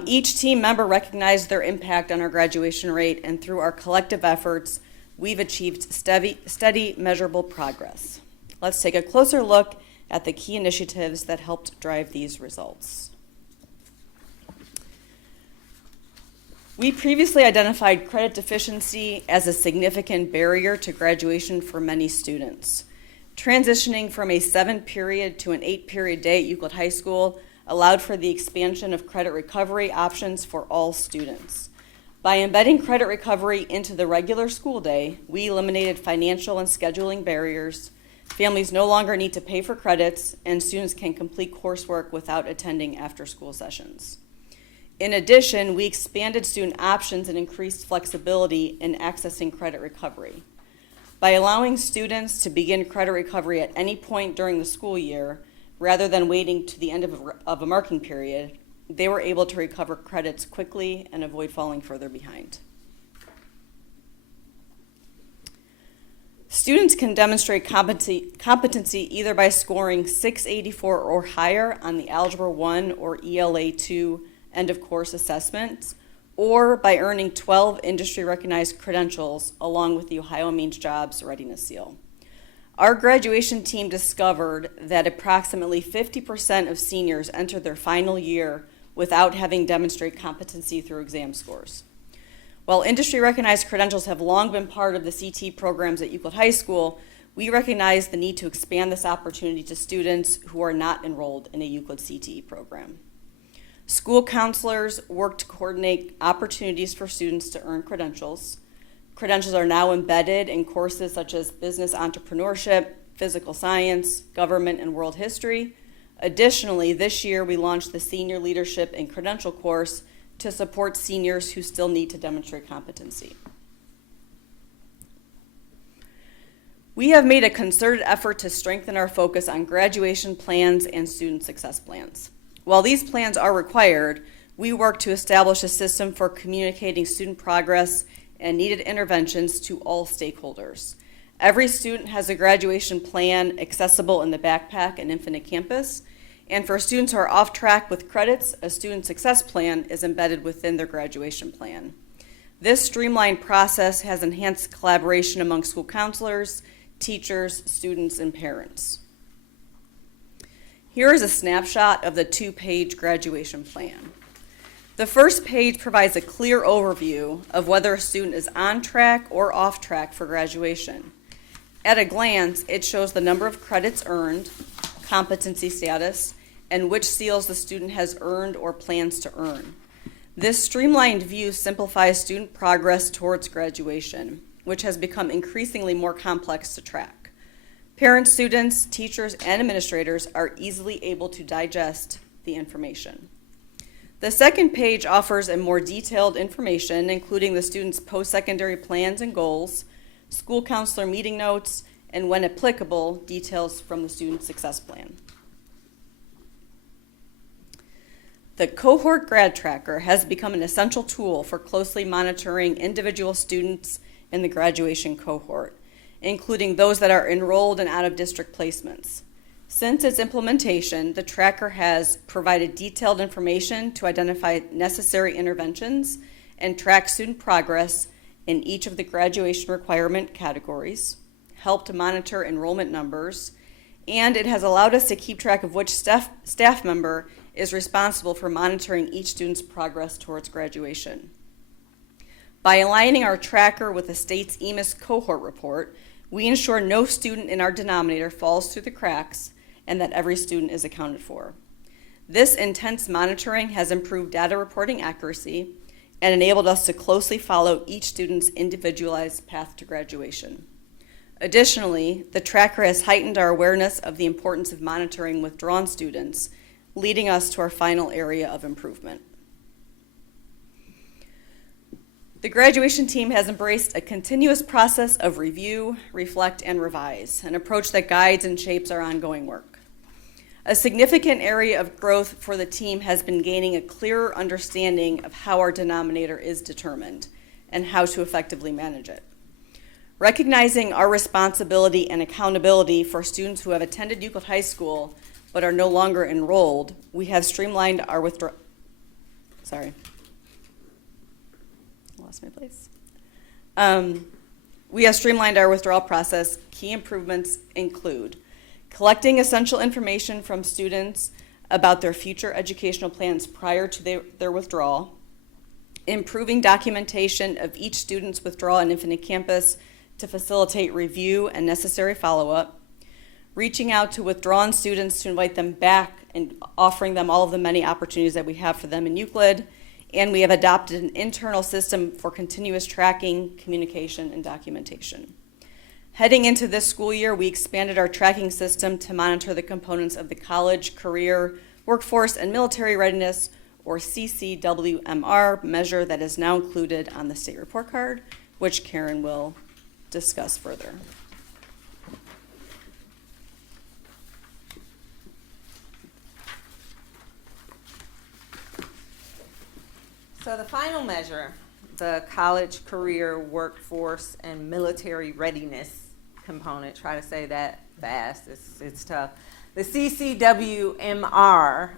Each team member recognized their impact on our graduation rate, and through our collective efforts, we've achieved steady, measurable progress. Let's take a closer look at the key initiatives that helped drive these results. We previously identified credit deficiency as a significant barrier to graduation for many students. Transitioning from a 7-period to an 8-period day at Euclid High School allowed for the expansion of credit recovery options for all students. By embedding credit recovery into the regular school day, we eliminated financial and scheduling barriers. Families no longer need to pay for credits, and students can complete coursework without attending after-school sessions. In addition, we expanded student options and increased flexibility in accessing credit recovery. By allowing students to begin credit recovery at any point during the school year, rather than waiting to the end of a marking period, they were able to recover credits quickly and avoid falling further behind. Students can demonstrate competency either by scoring 684 or higher on the Algebra 1 or ELA 2 end-of-course assessments, or by earning 12 industry-recognized credentials along with the Ohio Means Jobs Readiness Seal. Our graduation team discovered that approximately 50% of seniors enter their final year without having demonstrated competency through exam scores. While industry-recognized credentials have long been part of the CT programs at Euclid High School, we recognize the need to expand this opportunity to students who are not enrolled in a Euclid CTE program. School counselors work to coordinate opportunities for students to earn credentials. Credentials are now embedded in courses such as business entrepreneurship, physical science, government, and world history. Additionally, this year we launched the Senior Leadership and Credential course to support seniors who still need to demonstrate competency. We have made a concerted effort to strengthen our focus on graduation plans and student success plans. While these plans are required, we work to establish a system for communicating student progress and needed interventions to all stakeholders. Every student has a graduation plan accessible in the backpack and Infinite Campus, and for students who are off track with credits, a student success plan is embedded within their graduation plan. This streamlined process has enhanced collaboration among school counselors, teachers, students, and parents. Here is a snapshot of the 2-page graduation plan. The first page provides a clear overview of whether a student is on track or off track for graduation. At a glance, it shows the number of credits earned, competency status, and which seals the student has earned or plans to earn. This streamlined view simplifies student progress towards graduation, which has become increasingly more complex to track. Parents, students, teachers, and administrators are easily able to digest the information. The second page offers a more detailed information, including the student's post-secondary plans and goals, school counselor meeting notes, and when applicable, details from the student success plan. The Cohort Grad Tracker has become an essential tool for closely monitoring individual students in the graduation cohort, including those that are enrolled in out-of-district placements. Since its implementation, the tracker has provided detailed information to identify necessary interventions and track student progress in each of the graduation requirement categories, helped monitor enrollment numbers, and it has allowed us to keep track of which staff member is responsible for monitoring each student's progress towards graduation. By aligning our tracker with the state's EMIS cohort report, we ensure no student in our denominator falls through the cracks and that every student is accounted for. This intense monitoring has improved data reporting accuracy and enabled us to closely follow each student's individualized path to graduation. Additionally, the tracker has heightened our awareness of the importance of monitoring withdrawn students, leading us to our final area of improvement. The graduation team has embraced a continuous process of review, reflect, and revise, an approach that guides and shapes our ongoing work. A significant area of growth for the team has been gaining a clearer understanding of how our denominator is determined and how to effectively manage it. Recognizing our responsibility and accountability for students who have attended Euclid High School but are no longer enrolled, we have streamlined our withdrawal process. Key improvements include collecting essential information from students about their future educational plans prior to their withdrawal, improving documentation of each student's withdrawal in Infinite Campus to facilitate review and necessary follow-up, reaching out to withdrawn students to invite them back and offering them all of the many opportunities that we have for them in Euclid, and we have adopted an internal system for continuous tracking, communication, and documentation. Heading into this school year, we expanded our tracking system to monitor the components of the College, Career, Workforce, and Military Readiness, or CCWMR measure that is now included on the state report card, which Karen will discuss further. So the final measure, the College, Career, Workforce, and Military Readiness component, try to say that fast, it's tough. The CCWMR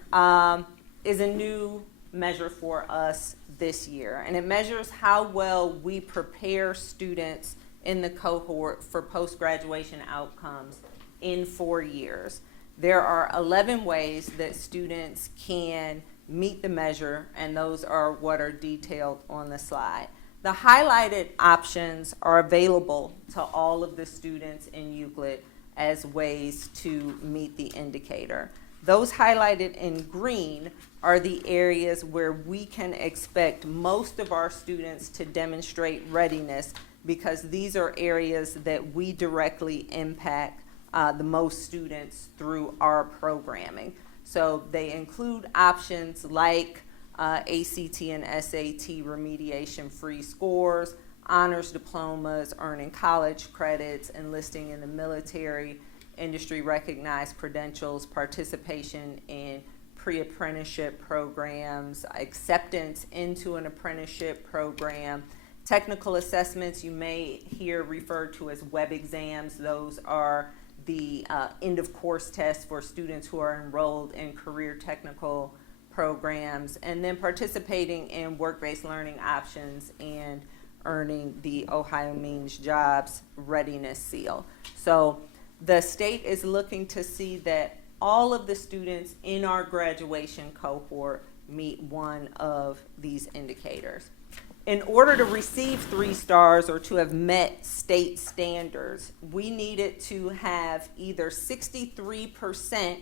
is a new measure for us this year, and it measures how well we prepare students in the cohort for post-graduation outcomes in 4 years. There are 11 ways that students can meet the measure, and those are what are detailed on the slide. The highlighted options are available to all of the students in Euclid as ways to meet the indicator. Those highlighted in green are the areas where we can expect most of our students to demonstrate readiness, because these are areas that we directly impact the most students through our programming. So they include options like ACT and SAT remediation-free scores, honors diplomas, earning college credits, enlisting in the military, industry-recognized credentials, participation in pre-apprenticeship programs, acceptance into an apprenticeship program, technical assessments you may hear referred to as web exams. Those are the end-of-course tests for students who are enrolled in career technical programs, and then participating in work-based learning options and earning the Ohio Means Jobs Readiness Seal. So the state is looking to see that all of the students in our graduation cohort meet one of these indicators. In order to receive 3 stars or to have met state standards, we needed to have either 63%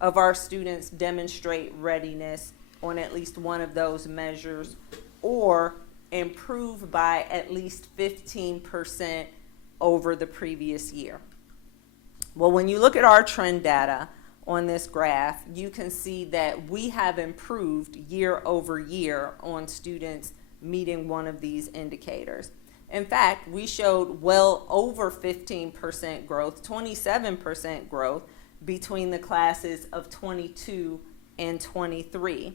of our students demonstrate readiness on at least one of those measures, or improve by at least 15% over the previous year. Well, when you look at our trend data on this graph, you can see that we have improved year over year on students meeting one of these indicators. In fact, we showed well over 15% growth, 27% growth between the classes of 22 and 23.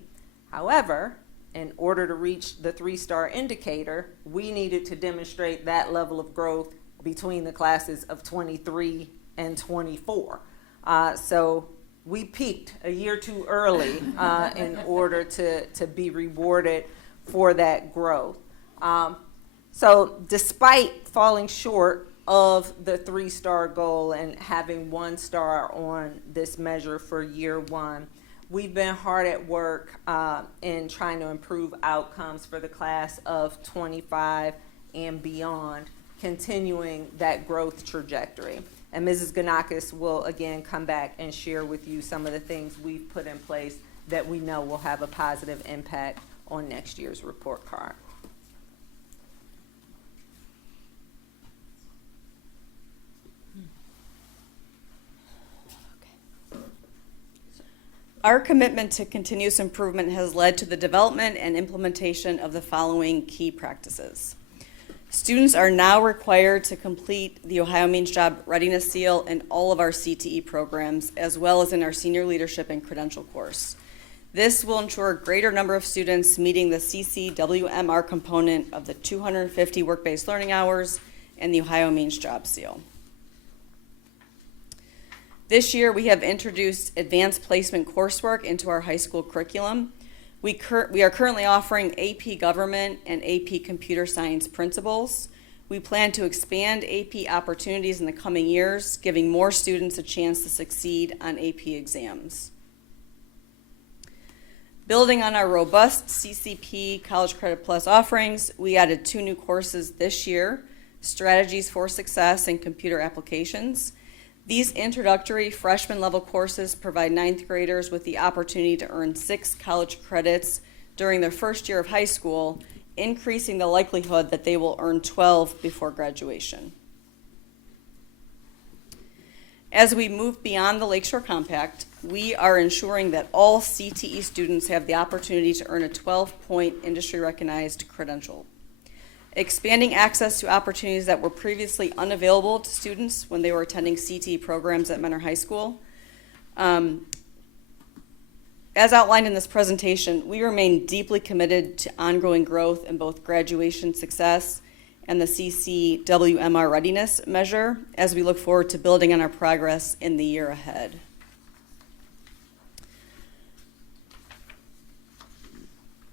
However, in order to reach the 3-star indicator, we needed to demonstrate that level of growth between the classes of 23 and 24. So we peaked a year too early in order to be rewarded for that growth. So despite falling short of the 3-star goal and having 1 star on this measure for year 1, we've been hard at work in trying to improve outcomes for the class of 25 and beyond, continuing that growth trajectory. And Mrs. Ganakis will again come back and share with you some of the things we've put in place that we know will have a positive impact on next year's report card. Our commitment to continuous improvement has led to the development and implementation of the following key practices. Students are now required to complete the Ohio Means Job Readiness Seal in all of our CTE programs, as well as in our senior leadership and credential course. This will ensure a greater number of students meeting the CCWMR component of the 250 work-based learning hours and the Ohio Means Job Seal. This year, we have introduced advanced placement coursework into our high school curriculum. We are currently offering AP Government and AP Computer Science principles. We plan to expand AP opportunities in the coming years, giving more students a chance to succeed on AP exams. Building on our robust CCP College Credit Plus offerings, we added 2 new courses this year, Strategies for Success and Computer Applications. These introductory freshman-level courses provide 9th graders with the opportunity to earn 6 college credits during their first year of high school, increasing the likelihood that they will earn 12 before graduation. As we move beyond the Lakeshore Compact, we are ensuring that all CTE students have the opportunity to earn a 12-point industry-recognized credential. Expanding access to opportunities that were previously unavailable to students when they were attending CTE programs at Mentor High School. As outlined in this presentation, we remain deeply committed to ongoing growth in both graduation success and the CCWMR readiness measure as we look forward to building on our progress in the year ahead.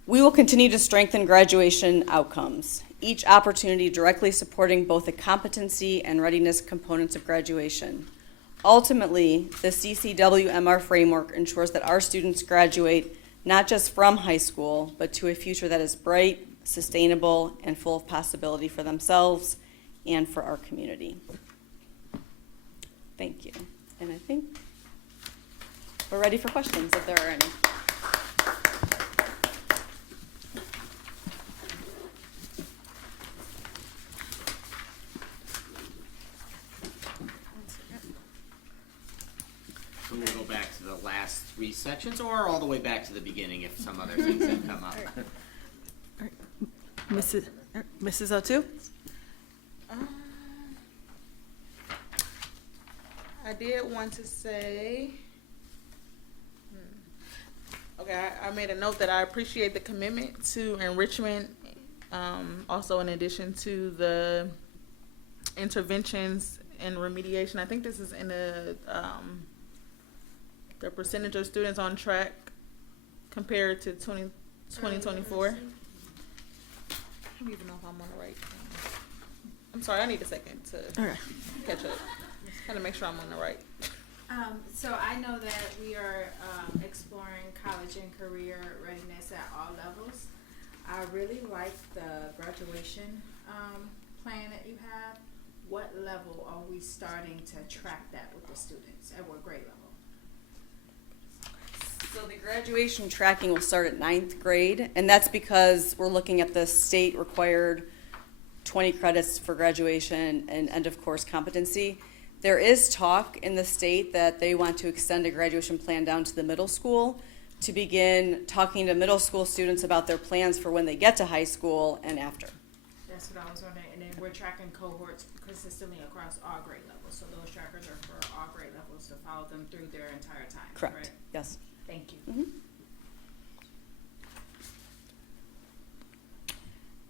We will continue to strengthen graduation outcomes, each opportunity directly supporting both the competency and readiness components of graduation. Ultimately, the CCWMR framework ensures that our students graduate not just from high school, but to a future that is bright, sustainable, and full of possibility for themselves and for our community. Thank you. And I think we're ready for questions if there are any. We'll go back to the last three sections, or all the way back to the beginning if some other things have come up. Mrs. O'Toole? I did want to say, okay, I made a note that I appreciate the commitment to enrichment, also in addition to the interventions and remediation. I think this is in the percentage of students on track compared to 2024. I don't even know if I'm on the right thing. I'm sorry, I need a second to catch up. Just kind of make sure I'm on the right. So I know that we are exploring college and career readiness at all levels. I really like the graduation plan that you have. What level are we starting to track that with the students? At what grade level? So the graduation tracking will start at 9th grade, and that's because we're looking at the state required 20 credits for graduation and end of course competency. There is talk in the state that they want to extend a graduation plan down to the middle school to begin talking to middle school students about their plans for when they get to high school and after. That's what I was wondering. And then we're tracking cohorts consistently across all grade levels. So those trackers are for all grade levels to follow them through their entire time. Correct, yes. Thank you. Mhm.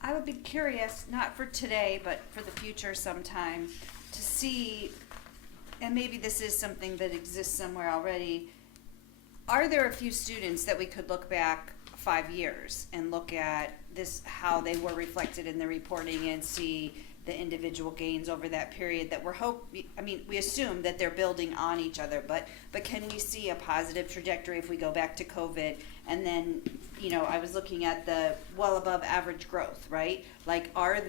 I would be curious, not for today, but for the future sometime, to see, and maybe this is something that exists somewhere already, are there a few students that we could look back 5 years and look at this, how they were reflected in the reporting and see the individual gains over that period that we assume that they're building on each other, but can we see a positive trajectory if we go back to COVID? And then, I was looking at the well above average growth, right? Like, are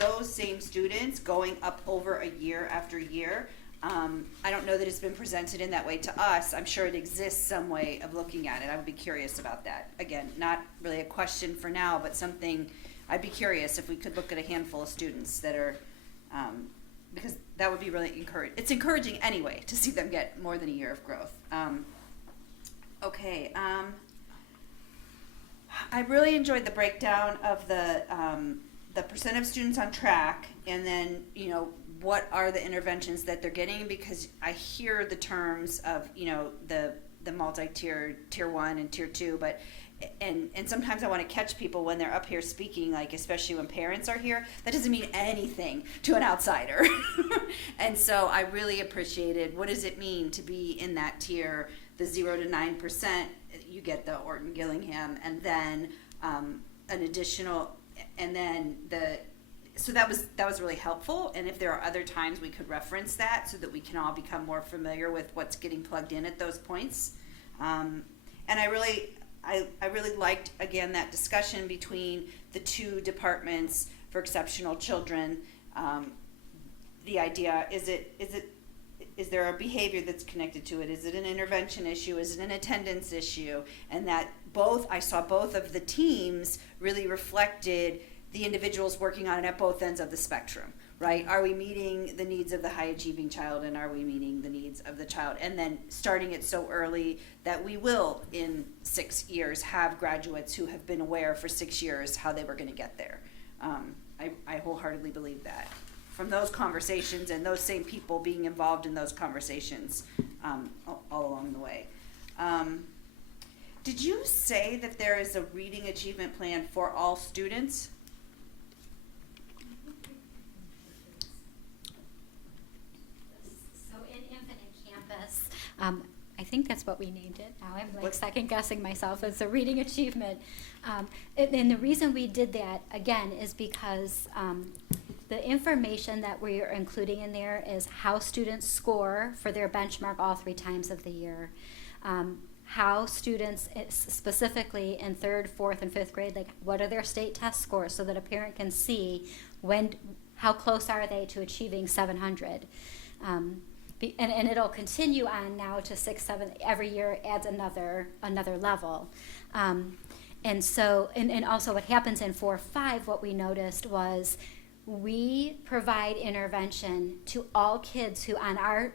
those same students going up over a year after year? I don't know that it's been presented in that way to us. I'm sure it exists some way of looking at it. I would be curious about that. Again, not really a question for now, but something I'd be curious if we could look at a handful of students that are, because that would be really encouraging. It's encouraging anyway to see them get more than a year of growth. I really enjoyed the breakdown of the percent of students on track, and then what are the interventions that they're getting, because I hear the terms of the multi-tier, tier 1 and tier 2, but and sometimes I want to catch people when they're up here speaking, like especially when parents are here. That doesn't mean anything to an outsider. And so I really appreciated, what does it mean to be in that tier, the 0 to 9%, you get the Orton Gillingham, and then an additional, and then so that was really helpful. And if there are other times we could reference that so that we can all become more familiar with what's getting plugged in at those points. And I really liked, again, that discussion between the two departments for exceptional children. The idea, is there a behavior that's connected to it? Is it an intervention issue? Is it an attendance issue? And that I saw both of the teams really reflected the individuals working on it at both ends of the spectrum, right? Are we meeting the needs of the high achieving child, and are we meeting the needs of the child? And then starting it so early that we will, in 6 years, have graduates who have been aware for 6 years how they were going to get there. I wholeheartedly believe that. From those conversations and those same people being involved in those conversations all along the way. Did you say that there is a reading achievement plan for all students? So in Infinite Campus, I think that's what we named it. Now I'm like second guessing myself. It's a reading achievement. And the reason we did that, again, is because the information that we are including in there is how students score for their benchmark all 3 times of the year. How students, specifically in 3rd, 4th, and 5th grade, like what are their state test scores so that a parent can see how close are they to achieving 700. And it'll continue on now to 6, 7, every year adds another level. And so, and also what happens in 4, 5, what we noticed was we provide intervention to all kids who on our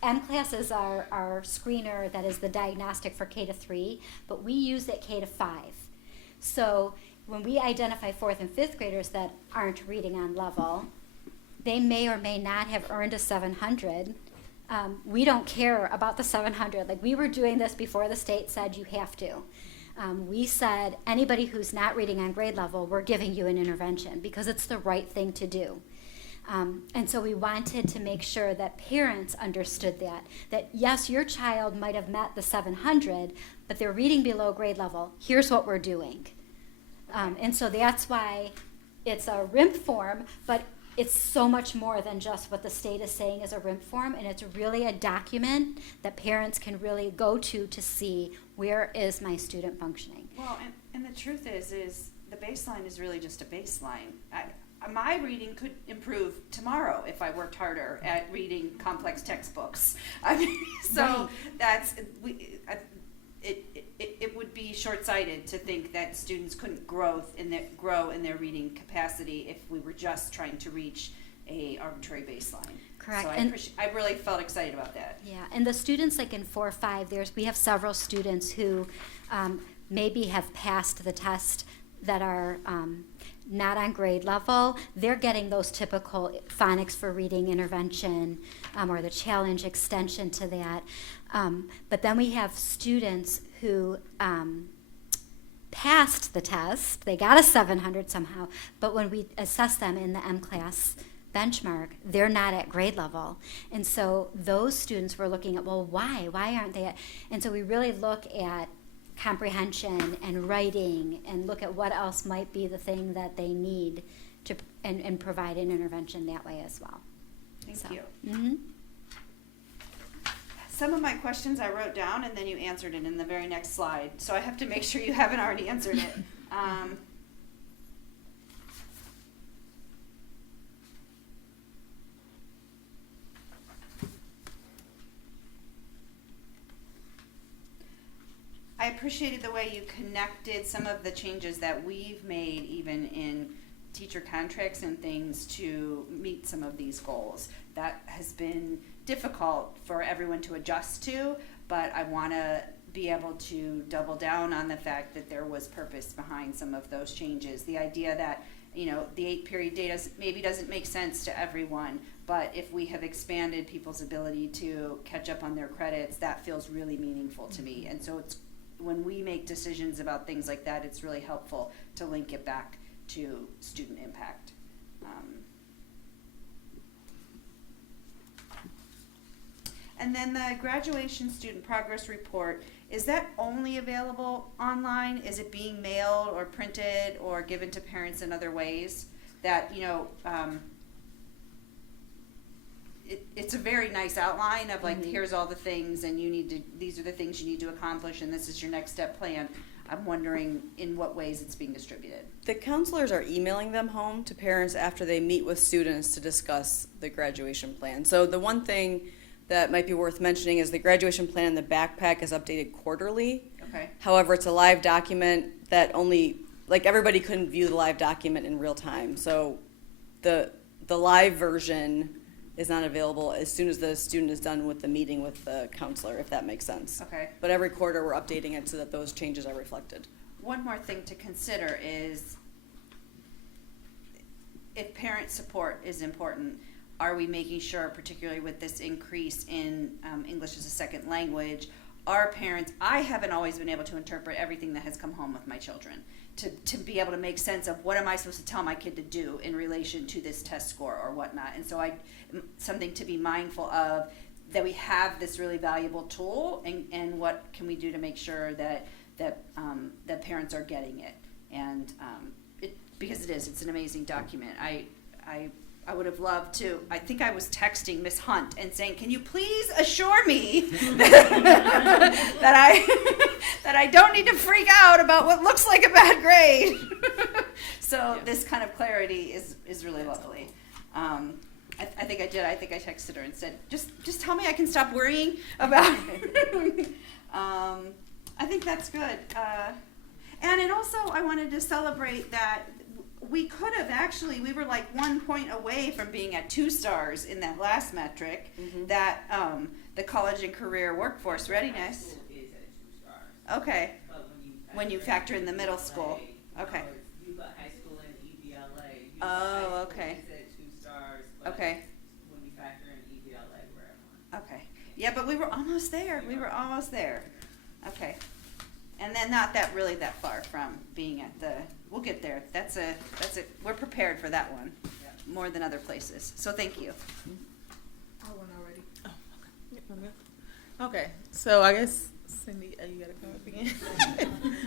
M-Class is our screener that is the diagnostic for K-3, but we use it K-5. So when we identify 4th and 5th graders that aren't reading on level, they may or may not have earned a 700. We don't care about the 700. Like, we were doing this before the state said you have to. We said anybody who's not reading on grade level, we're giving you an intervention because it's the right thing to do. And so we wanted to make sure that parents understood that yes, your child might have met the 700, but they're reading below grade level. Here's what we're doing. And so that's why it's a RIMP form, but it's so much more than just what the state is saying is a RIMP form, and it's really a document that parents can really go to see where is my student functioning. Well, and the truth is the baseline is really just a baseline. My reading could improve tomorrow if I worked harder at reading complex textbooks. I mean, so Right. it would be short-sighted to think that students couldn't grow in their reading capacity if we were just trying to reach a arbitrary baseline. Correct. So And I really felt excited about that. yeah, and the students like in 4 or 5, we have several students who maybe have passed the test that are not on grade level. They're getting those typical phonics for reading intervention or the challenge extension to that. But then we have students who passed the test. They got a 700 somehow, but when we assess them in the M-Class benchmark, they're not at grade level. And so those students were looking at, well, why? Why aren't they at? And so we really look at comprehension and writing and look at what else might be the thing that they need to and provide an intervention that way as well. Thank you. Mm-hmm. Some of my questions I wrote down and then you answered it in the very next slide. So I have to make sure you haven't already answered it. I appreciated the way you connected some of the changes that we've made even in teacher contracts and things to meet some of these goals. That has been difficult for everyone to adjust to, but I want to be able to double down on the fact that there was purpose behind some of those changes. The idea that, you know, the 8-period data maybe doesn't make sense to everyone, but if we have expanded people's ability to catch up on their credits, that feels really meaningful to me. And so it's when we make decisions about things like that, it's really helpful to link it back to student impact. And then the graduation student progress report, is that only available online? Is it being mailed or printed or given to parents in other ways? That, you know, it's a very nice outline of like, here's all the things and these are the things you need to accomplish and this is your next step plan. I'm wondering in what ways it's being distributed. The counselors are emailing them home to parents after they meet with students to discuss the graduation plan. So the one thing that might be worth mentioning is the graduation plan in the backpack is updated quarterly. Okay. However, it's a live document that everybody couldn't view the live document in real time. So the live version is not available as soon as the student is done with the meeting with the counselor, if that makes sense. Okay. But every quarter we're updating it so that those changes are reflected. One more thing to consider is if parent support is important, are we making sure, particularly with this increase in English as a second language, our parents, I haven't always been able to interpret everything that has come home with my children to be able to make sense of what am I supposed to tell my kid to do in relation to this test score or whatnot. And so something to be mindful of, that we have this really valuable tool, and what can we do to make sure that parents are getting it, and because it's an amazing document. I would have loved to. I think I was texting Miss Hunt and saying, "Can you please assure me that I don't need to freak out about what looks like a bad grade?" So this kind of clarity is really lovely. I think I did. I think I texted her and said, "Just tell me I can stop worrying about it." I think that's good. And it also, I wanted to celebrate that we could have actually, we were like 1 point away from being at 2 stars in that last metric, that the college and career workforce readiness. Is at 2 stars. Okay. But When you factor in the middle school. Okay. You got high school and EBLA. Oh, okay. Is at 2 stars. But Okay. when you factor in EBLA, we're at 1. Okay. Yeah, but we were almost there. We were almost there. Okay. And then not that far from being at the, we'll get there. That's a, we're prepared for that one more than other places. So thank you. I went already. Oh, okay. Yeah, I'm good. Okay, so I guess Cindy, you gotta come up again.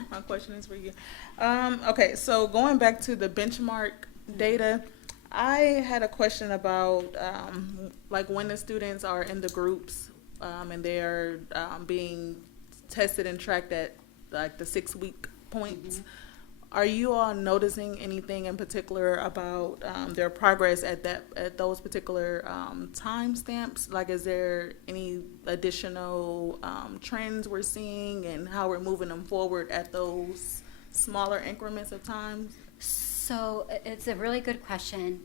My question is for you. Okay, so going back to the benchmark data, I had a question about like when the students are in the groups and they're being tested and tracked at like the 6-week points. Are you all noticing anything in particular about their progress at those particular time stamps? Like, is there any additional trends we're seeing, and how we're moving them forward at those smaller increments of time? So it's a really good question.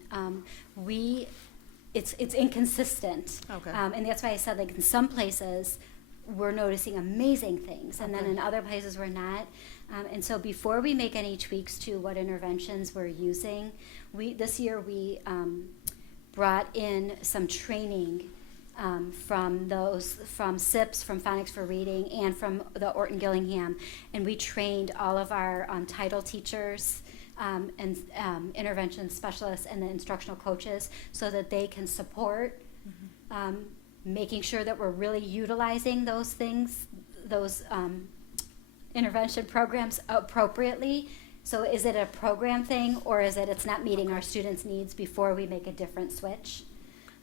It's inconsistent. Okay. And that's why I said, like, in some places we're noticing amazing things, and then in other places we're not. And so before we make any tweaks to what interventions we're using, this year we brought in some training from SIPS, from Phonics for Reading, and from the Orton Gillingham, and we trained all of our title teachers and intervention specialists and the instructional coaches so that they can support making sure that we're really utilizing those things, those intervention programs appropriately. So is it a program thing, or is it's not meeting our students' needs before we make a different switch?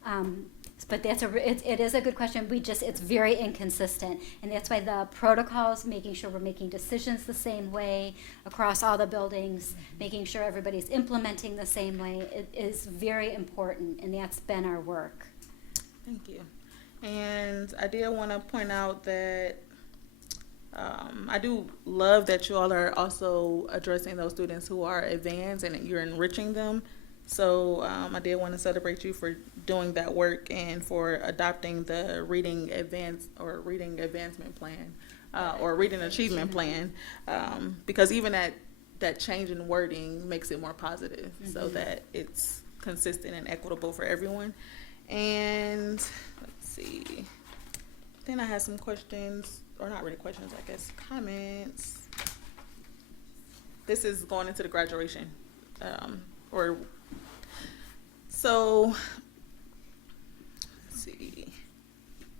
But it is a good question. It's very inconsistent, and that's why the protocols, making sure we're making decisions the same way across all the buildings, making sure everybody's implementing the same way, it is very important, and that's been our work. Thank you. And I did want to point out that I do love that you all are also addressing those students who are advanced and you're enriching them. So I did want to celebrate you for doing that work and for adopting the reading advancement plan or reading achievement plan, because even that change in wording makes it more positive, so that it's consistent and equitable for everyone. And let's see. Then I had some questions, or not really questions, I guess, comments. This is going into the graduation, so let's see.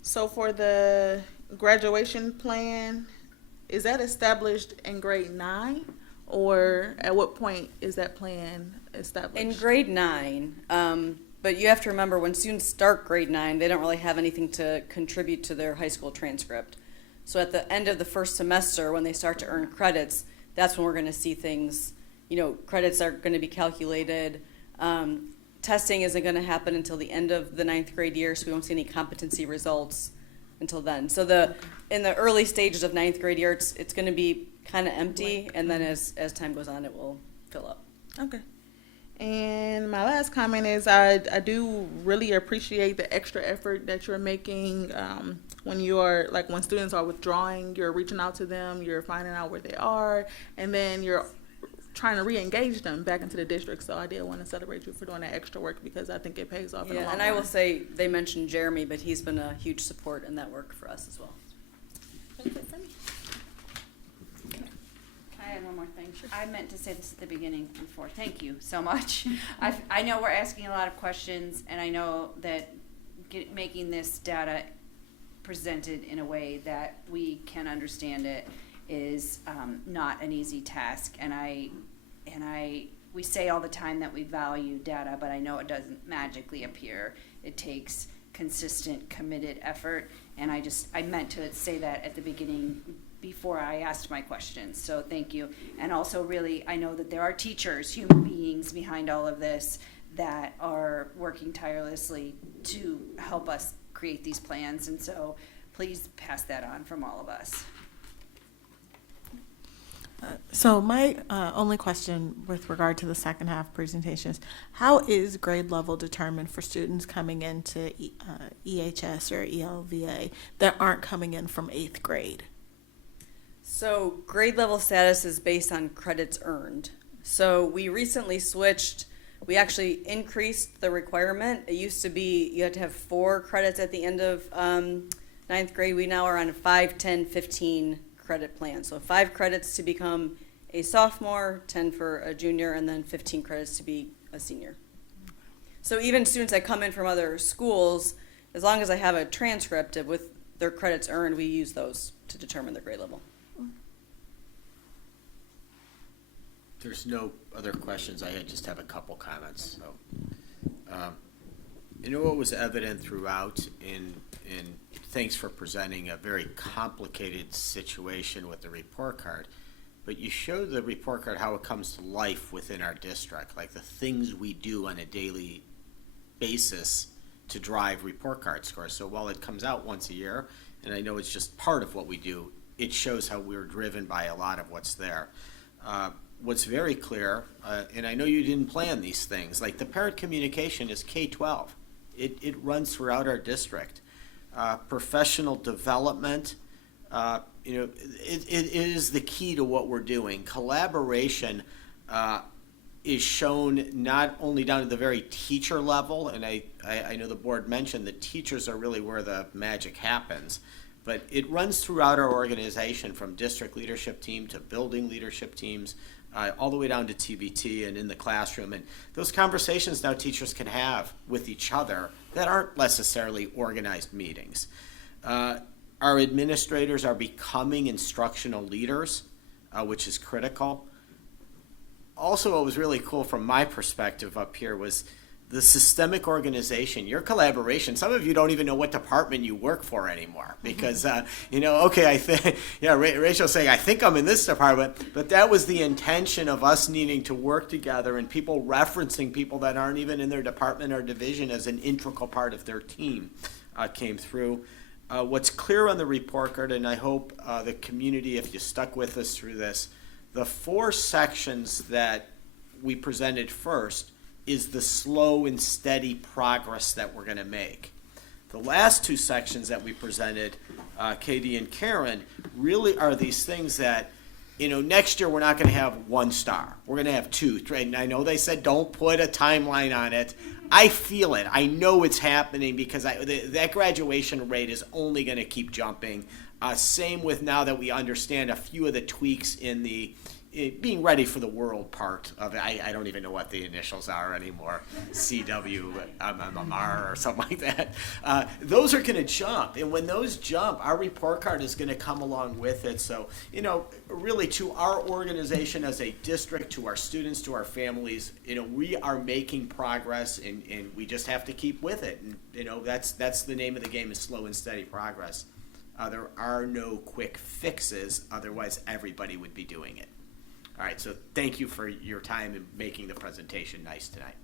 So for the graduation plan, is that established in grade 9, or at what point is that plan established? In grade 9, but you have to remember, when students start grade 9, they don't really have anything to contribute to their high school transcript. So at the end of the first semester, when they start to earn credits, that's when we're going to see things, credits are going to be calculated. Testing isn't going to happen until the end of the 9th grade year, so we won't see any competency results until then. So in the early stages of 9th grade year, it's going to be kind of empty, and then as time goes on, it will fill up. Okay. And my last comment is I do really appreciate the extra effort that you're making when students are withdrawing. You're reaching out to them, you're finding out where they are, and then you're trying to re-engage them back into the district. So I did want to celebrate you for doing that extra work, because I think it pays off in the long run. And I will say, they mentioned Jeremy, but he's been a huge support in that work for us as well. Thank you for me. I had one more thing. I meant to say this at the beginning before. Thank you so much. I know we're asking a lot of questions, and I know that making this data presented in a way that we can understand it is not an easy task. And we say all the time that we value data, but I know it doesn't magically appear. It takes consistent, committed effort. And I meant to say that at the beginning before I asked my questions. So thank you. And also really, I know that there are teachers, human beings behind all of this that are working tirelessly to help us create these plans. And so please pass that on from all of us. So my only question with regard to the second half presentation is, how is grade level determined for students coming into EHS or ELVA that aren't coming in from 8th grade? So grade level status is based on credits earned. So we recently switched, we actually increased the requirement. It used to be you had to have 4 credits at the end of 9th grade. We now are on a 5, 10, 15 credit plan. So 5 credits to become a sophomore, 10 for a junior, and then 15 credits to be a senior. So even students that come in from other schools, as long as I have a transcript with their credits earned, we use those to determine their grade level. There's no other questions. I just have a couple comments. So, what was evident throughout, and thanks for presenting a very complicated situation with the report card, but you showed the report card how it comes to life within our district, like the things we do on a daily basis to drive report card scores. So while it comes out once a year, and I know it's just part of what we do, it shows how we're driven by a lot of what's there. What's very clear, and I know you didn't plan these things, like the parent communication is K-12. It runs throughout our district. Professional development, it is the key to what we're doing. Collaboration is shown not only down to the very teacher level, and I know the board mentioned the teachers are really where the magic happens, but it runs throughout our organization, from district leadership team to building leadership teams, all the way down to TBT and in the classroom. And those conversations now teachers can have with each other that aren't necessarily organized meetings. Our administrators are becoming instructional leaders, which is critical. Also, what was really cool from my perspective up here was the systemic organization, your collaboration. Some of you don't even know what department you work for anymore because, Rachel's saying, I think I'm in this department, but that was the intention of us needing to work together and people referencing people that aren't even in their department or division as an integral part of their team came through. What's clear on the report card, and I hope the community, if you stuck with us through this, the 4 sections that we presented first is the slow and steady progress that we're going to make. The last 2 sections that we presented, Katie and Karen, really are these things that, next year we're not going to have 1 star. We're going to have 2, 3. And I know they said don't put a timeline on it. I feel it. I know it's happening because that graduation rate is only going to keep jumping. Same with now that we understand a few of the tweaks in the being ready for the world part of it. I don't even know what the initials are anymore. CWMMR or something like that. Those are going to jump. And when those jump, our report card is going to come along with it. So, really to our organization as a district, to our students, to our families, we are making progress and we just have to keep with it. And, that's the name of the game, is slow and steady progress. There are no quick fixes. Otherwise, everybody would be doing it. All right, so thank you for your time and making the presentation nice tonight.